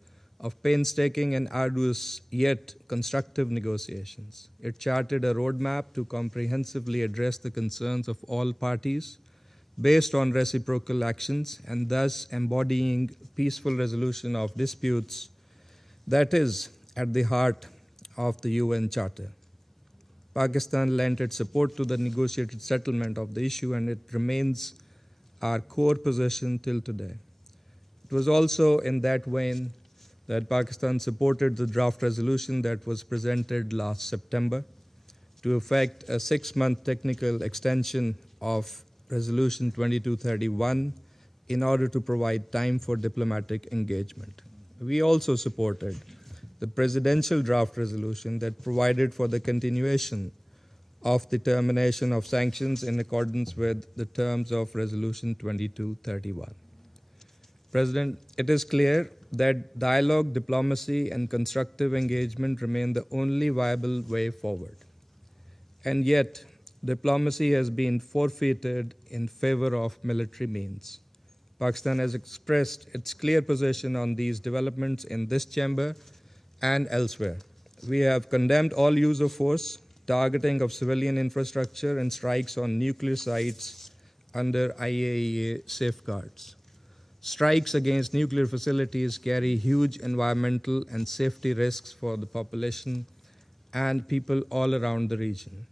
of painstaking and arduous yet constructive negotiations. It charted a roadmap to comprehensively address the concerns of all parties based on reciprocal actions and thus embodying peaceful resolution of disputes that is at the heart of the UN Charter. Pakistan lent its support to the negotiated settlement of the issue, and it remains our core position till today. It was also in that vein that Pakistan supported the draft resolution that was presented last September to effect a 6-month technical extension of Resolution 2231 in order to provide time for diplomatic engagement. We also supported the presidential draft resolution that provided for the continuation of the termination of sanctions in accordance with the terms of Resolution 2231. President, it is clear that dialogue, diplomacy, and constructive engagement remain the only viable way forward. And yet, diplomacy has been forfeited in favor of military means. Pakistan has expressed its clear position on these developments in this chamber and elsewhere. We have condemned all use of force, targeting of civilian infrastructure, and strikes on nuclear sites under IAEA safeguards. Strikes against nuclear facilities carry huge environmental and safety risks for the population and people all around the region.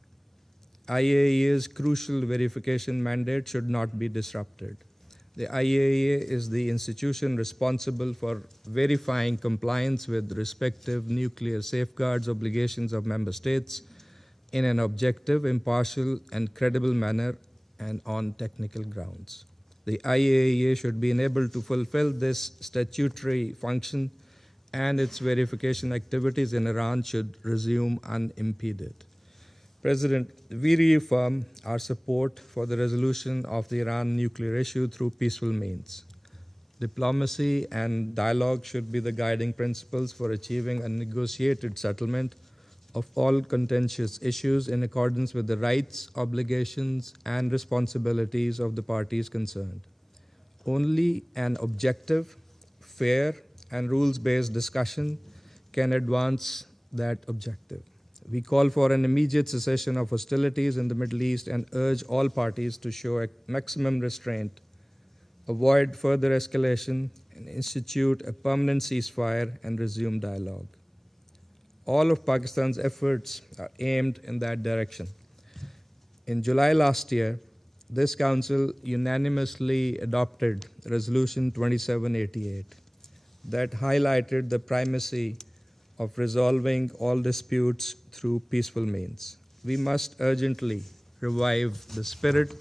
IAEA's crucial verification mandate should not be disrupted. The IAEA is the institution responsible for verifying compliance with respective nuclear safeguards obligations of member states in an objective, impartial, and credible manner and on technical grounds. The IAEA should be enabled to fulfill this statutory function, and its verification activities in Iran should resume unimpeded. President, we reaffirm our support for the resolution of the Iran nuclear issue through peaceful means. Diplomacy and dialogue should be the guiding principles for achieving a negotiated settlement of all contentious issues in accordance with the rights, obligations, and responsibilities of the parties concerned. Only an objective, fair, and rules-based discussion can advance that objective. We call for an immediate cessation of hostilities in the Middle East and urge all parties to show a maximum restraint, avoid further escalation, and institute a permanent ceasefire and resume dialogue. All of Pakistan's efforts are aimed in that direction. In July last year, this Council unanimously adopted Resolution 2788 that highlighted the primacy of resolving all disputes through peaceful means. We must urgently revive the spirit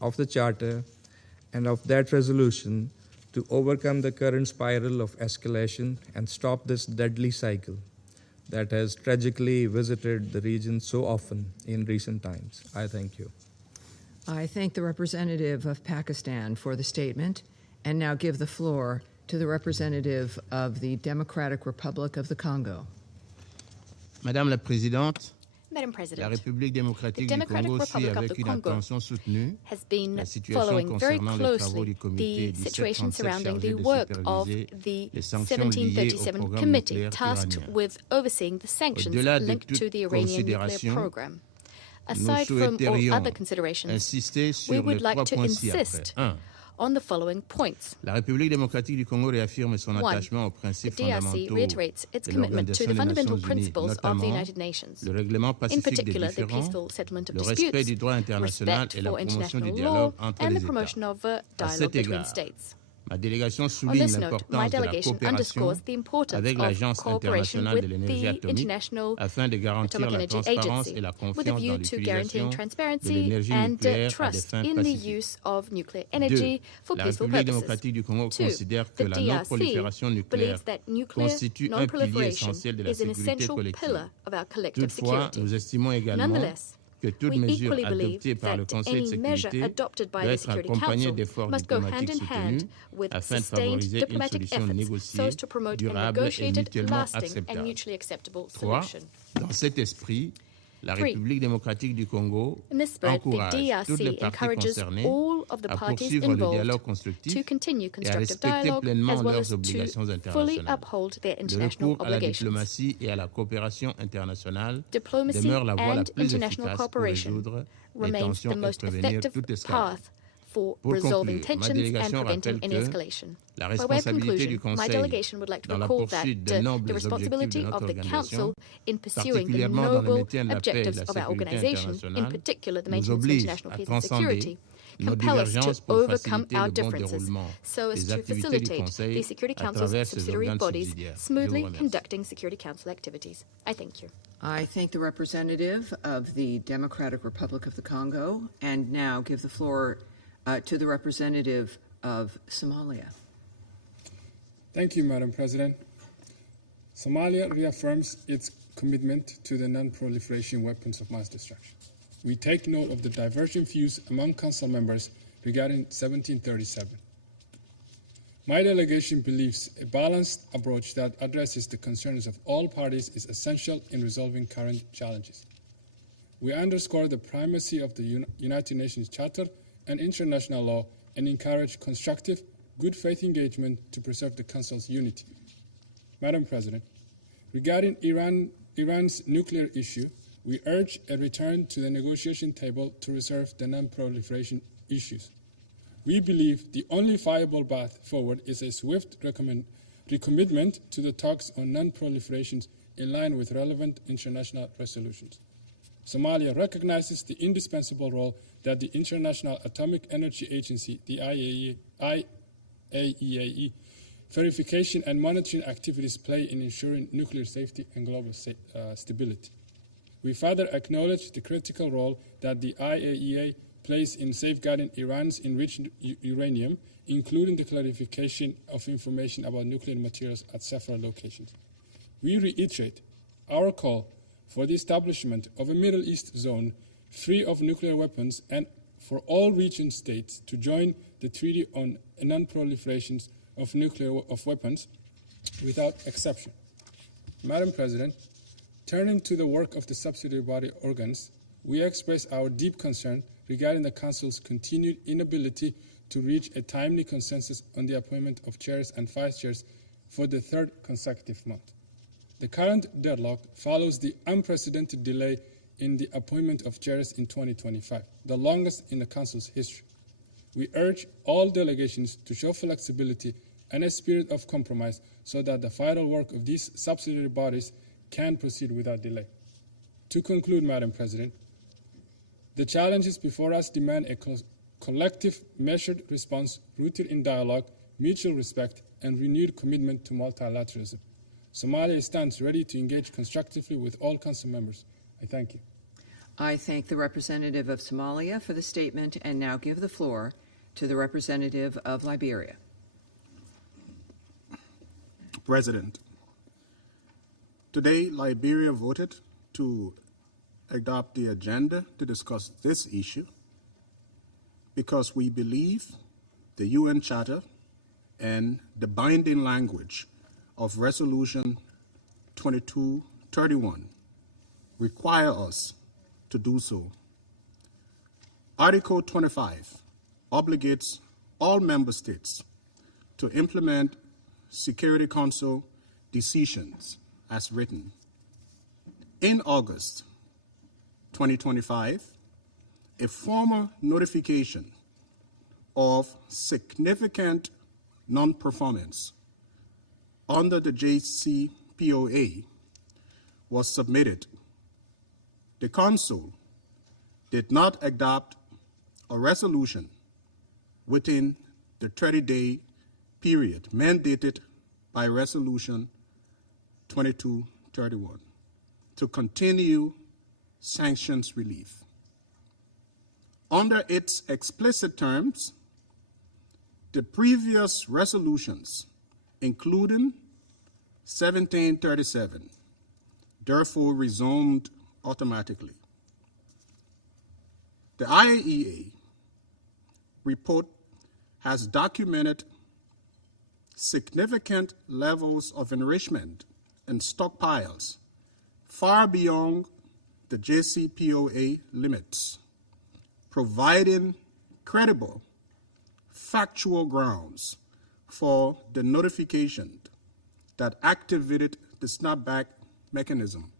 of the Charter and of that resolution to overcome the current spiral of escalation and stop this deadly cycle that has tragically visited the region so often in recent times. I thank you. I thank the representative of Pakistan for the statement and now give the floor to the representative of the Democratic Republic of the Congo. Madame la Présidente, Madam President, la République the démocratique du Democratic Congo suit Republic of avec the une Congo attention soutenue has been la situation following very concernant les travaux closely du comité the situation 1737 surrounding the chargé de work of superviser the les sanctions liées au 1737 programme Committee nucléaire tasked iranien. with overseeing the sanctions Au-delà de linked toute to the Iranian nuclear considération, program. nous Aside from all souhaiterions other considerations, insister sur we les would like trois to points ci-après. insist 1. on the following points. La République démocratique du Congo réaffirme son One, attachement aux the principes DRC fondamentaux reiterates its de commitment to the l'Organisation des fundamental Nations Unies, principles of the notamment United Nations, le règlement in pacifique des particular the différends, peaceful settlement of le respect disputes, du droit international respect et la for promotion du international dialogue law, entre and les the États. promotion of À dialogue cet between égard, states. ma délégation On souligne this note, my l'importance de la delegation coopération underscores the importance avec of l'Agence cooperation internationale with de l'énergie the atomique International afin de garantir Atomic la Energy transparence Agency, et la with a confiance view dans to guaranteeing l'utilisation de transparency l'énergie and nucléaire à des trust fins in the pacifiques. use of nuclear 2. energy for La peaceful République purposes. démocratique du Congo 2. considère que The la DRC non-prolifération nucléaire believes that nuclear constitue un pilier non-proliferation essentiel de la is an sécurité essential collective. pillar of our collective Toutefois, security. nous estimons également Nonetheless, que toute we mesure equally believe adoptée par le that Conseil de any measure sécurité adopted by doit the être Security accompagnée Council d'efforts must go hand diplomatiques in hand soutenus with afin de sustained favoriser une diplomatic solution efforts so négociée, as to promote a durable et negotiated, mutuellement lasting, and acceptable. mutually acceptable 3. solution. Dans cet esprit, La 3. République démocratique du Congo In this spirit, the encourage toutes les DRC parties encourages concernées all of the à parties poursuivre le involved dialogue to constructif continue et à constructive respecter dialogue pleinement as well leurs as to obligations fully internationales. uphold their Le international recours à la obligations. diplomatie et à la coopération internationale Diplomacy demeure la voie la and plus international efficace pour cooperation résoudre les remains tensions the et most prévenir effective toute escalade. path for Pour resolving conclure, ma tensions and délégation preventing rappelle any que escalation. la By way of responsabilité du conclusion, my Conseil delegation would like to dans la recall that poursuite des the nobles objectifs de responsibility notre of the organisation, Council in pursuing the particulièrement dans le noble maintien de la paix et de objectives la of our sécurité organization, in internationale, particular the nous maintenance of oblige international à peace and transcender security, nos compel us to divergences pour overcome faciliter our le bon differences déroulement so as des to activités du facilitate Conseil the Security à Council's travers ses subsidiary organes bodies subsidiaires. Je vous smoothly remercie. conducting Security Council activities. I thank you. I thank the representative of the Democratic Republic of the Congo and now give the floor to the representative of Somalia. Thank you, Madam President. Somalia reaffirms its commitment to the non-proliferation weapons of mass destruction. We take note of the divergent views among Council members regarding 1737. My delegation believes a balanced approach that addresses the concerns of all parties is essential in resolving current challenges. We underscore the primacy of the United Nations Charter and international law and encourage constructive, good faith engagement to preserve the Council's unity. Madam President, regarding Iran's nuclear issue, we urge a return to the negotiation table to resolve the non-proliferation issues. We believe the only viable path forward is a swift recommitment to the talks on non-proliferation in line with relevant international resolutions. Somalia recognizes the indispensable role that the International Atomic Energy Agency, the IAEA, verification and monitoring activities play in ensuring nuclear safety and global stability. We further acknowledge the critical role that the IAEA plays in safeguarding Iran's enriched uranium, including the clarification of information about nuclear materials at several locations. We reiterate our call for the establishment of a Middle East zone free of nuclear weapons and for all region states to join the Treaty on Non-Proliferation of Weapons without exception. Madam President, turning to the work of the subsidiary body organs, we express our deep concern regarding the Council's continued inability to reach a timely consensus on the appointment of chairs and vice chairs for the third consecutive month. The current deadlock follows the unprecedented delay in the appointment of chairs in 2025, the longest in the Council's history. We urge all delegations to show flexibility and a spirit of compromise so that the vital work of these subsidiary bodies can proceed without delay. To conclude, Madam President, the challenges before us demand a collective, measured response rooted in dialogue, mutual respect, and renewed commitment to multilateralism. Somalia stands ready to engage constructively with all Council members. I thank you. I thank the representative of Somalia for the statement and now give the floor to the representative of Liberia. President, today Liberia voted to adopt the agenda to discuss this issue because we believe the UN Charter and the binding language of Resolution 2231 require us to do so. Article 25 obligates all member states to implement Security Council decisions as written. In August 2025, a formal notification of significant non-performance under the JCPOA was submitted. The Council did not adopt a resolution within the 30-day period mandated by Resolution 2231 to continue sanctions relief. Under its explicit terms, the previous resolutions, including 1737, therefore resumed automatically. The IAEA report has documented significant levels of enrichment and stockpiles far beyond the JCPOA limits, providing credible, factual grounds for the notification that activated the snapback mechanism.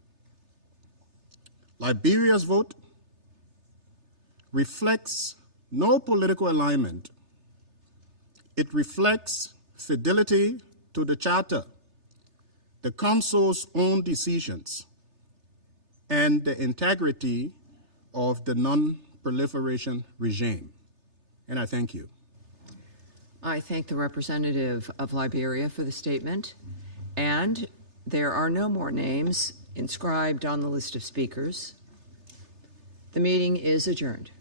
Liberia's vote reflects no political alignment. It reflects fidelity to the Charter, the Council's own decisions, and the integrity of the non-proliferation regime. And I thank you. I thank the representative of Liberia for the statement, and there are no more names inscribed on the list of speakers. The meeting is adjourned.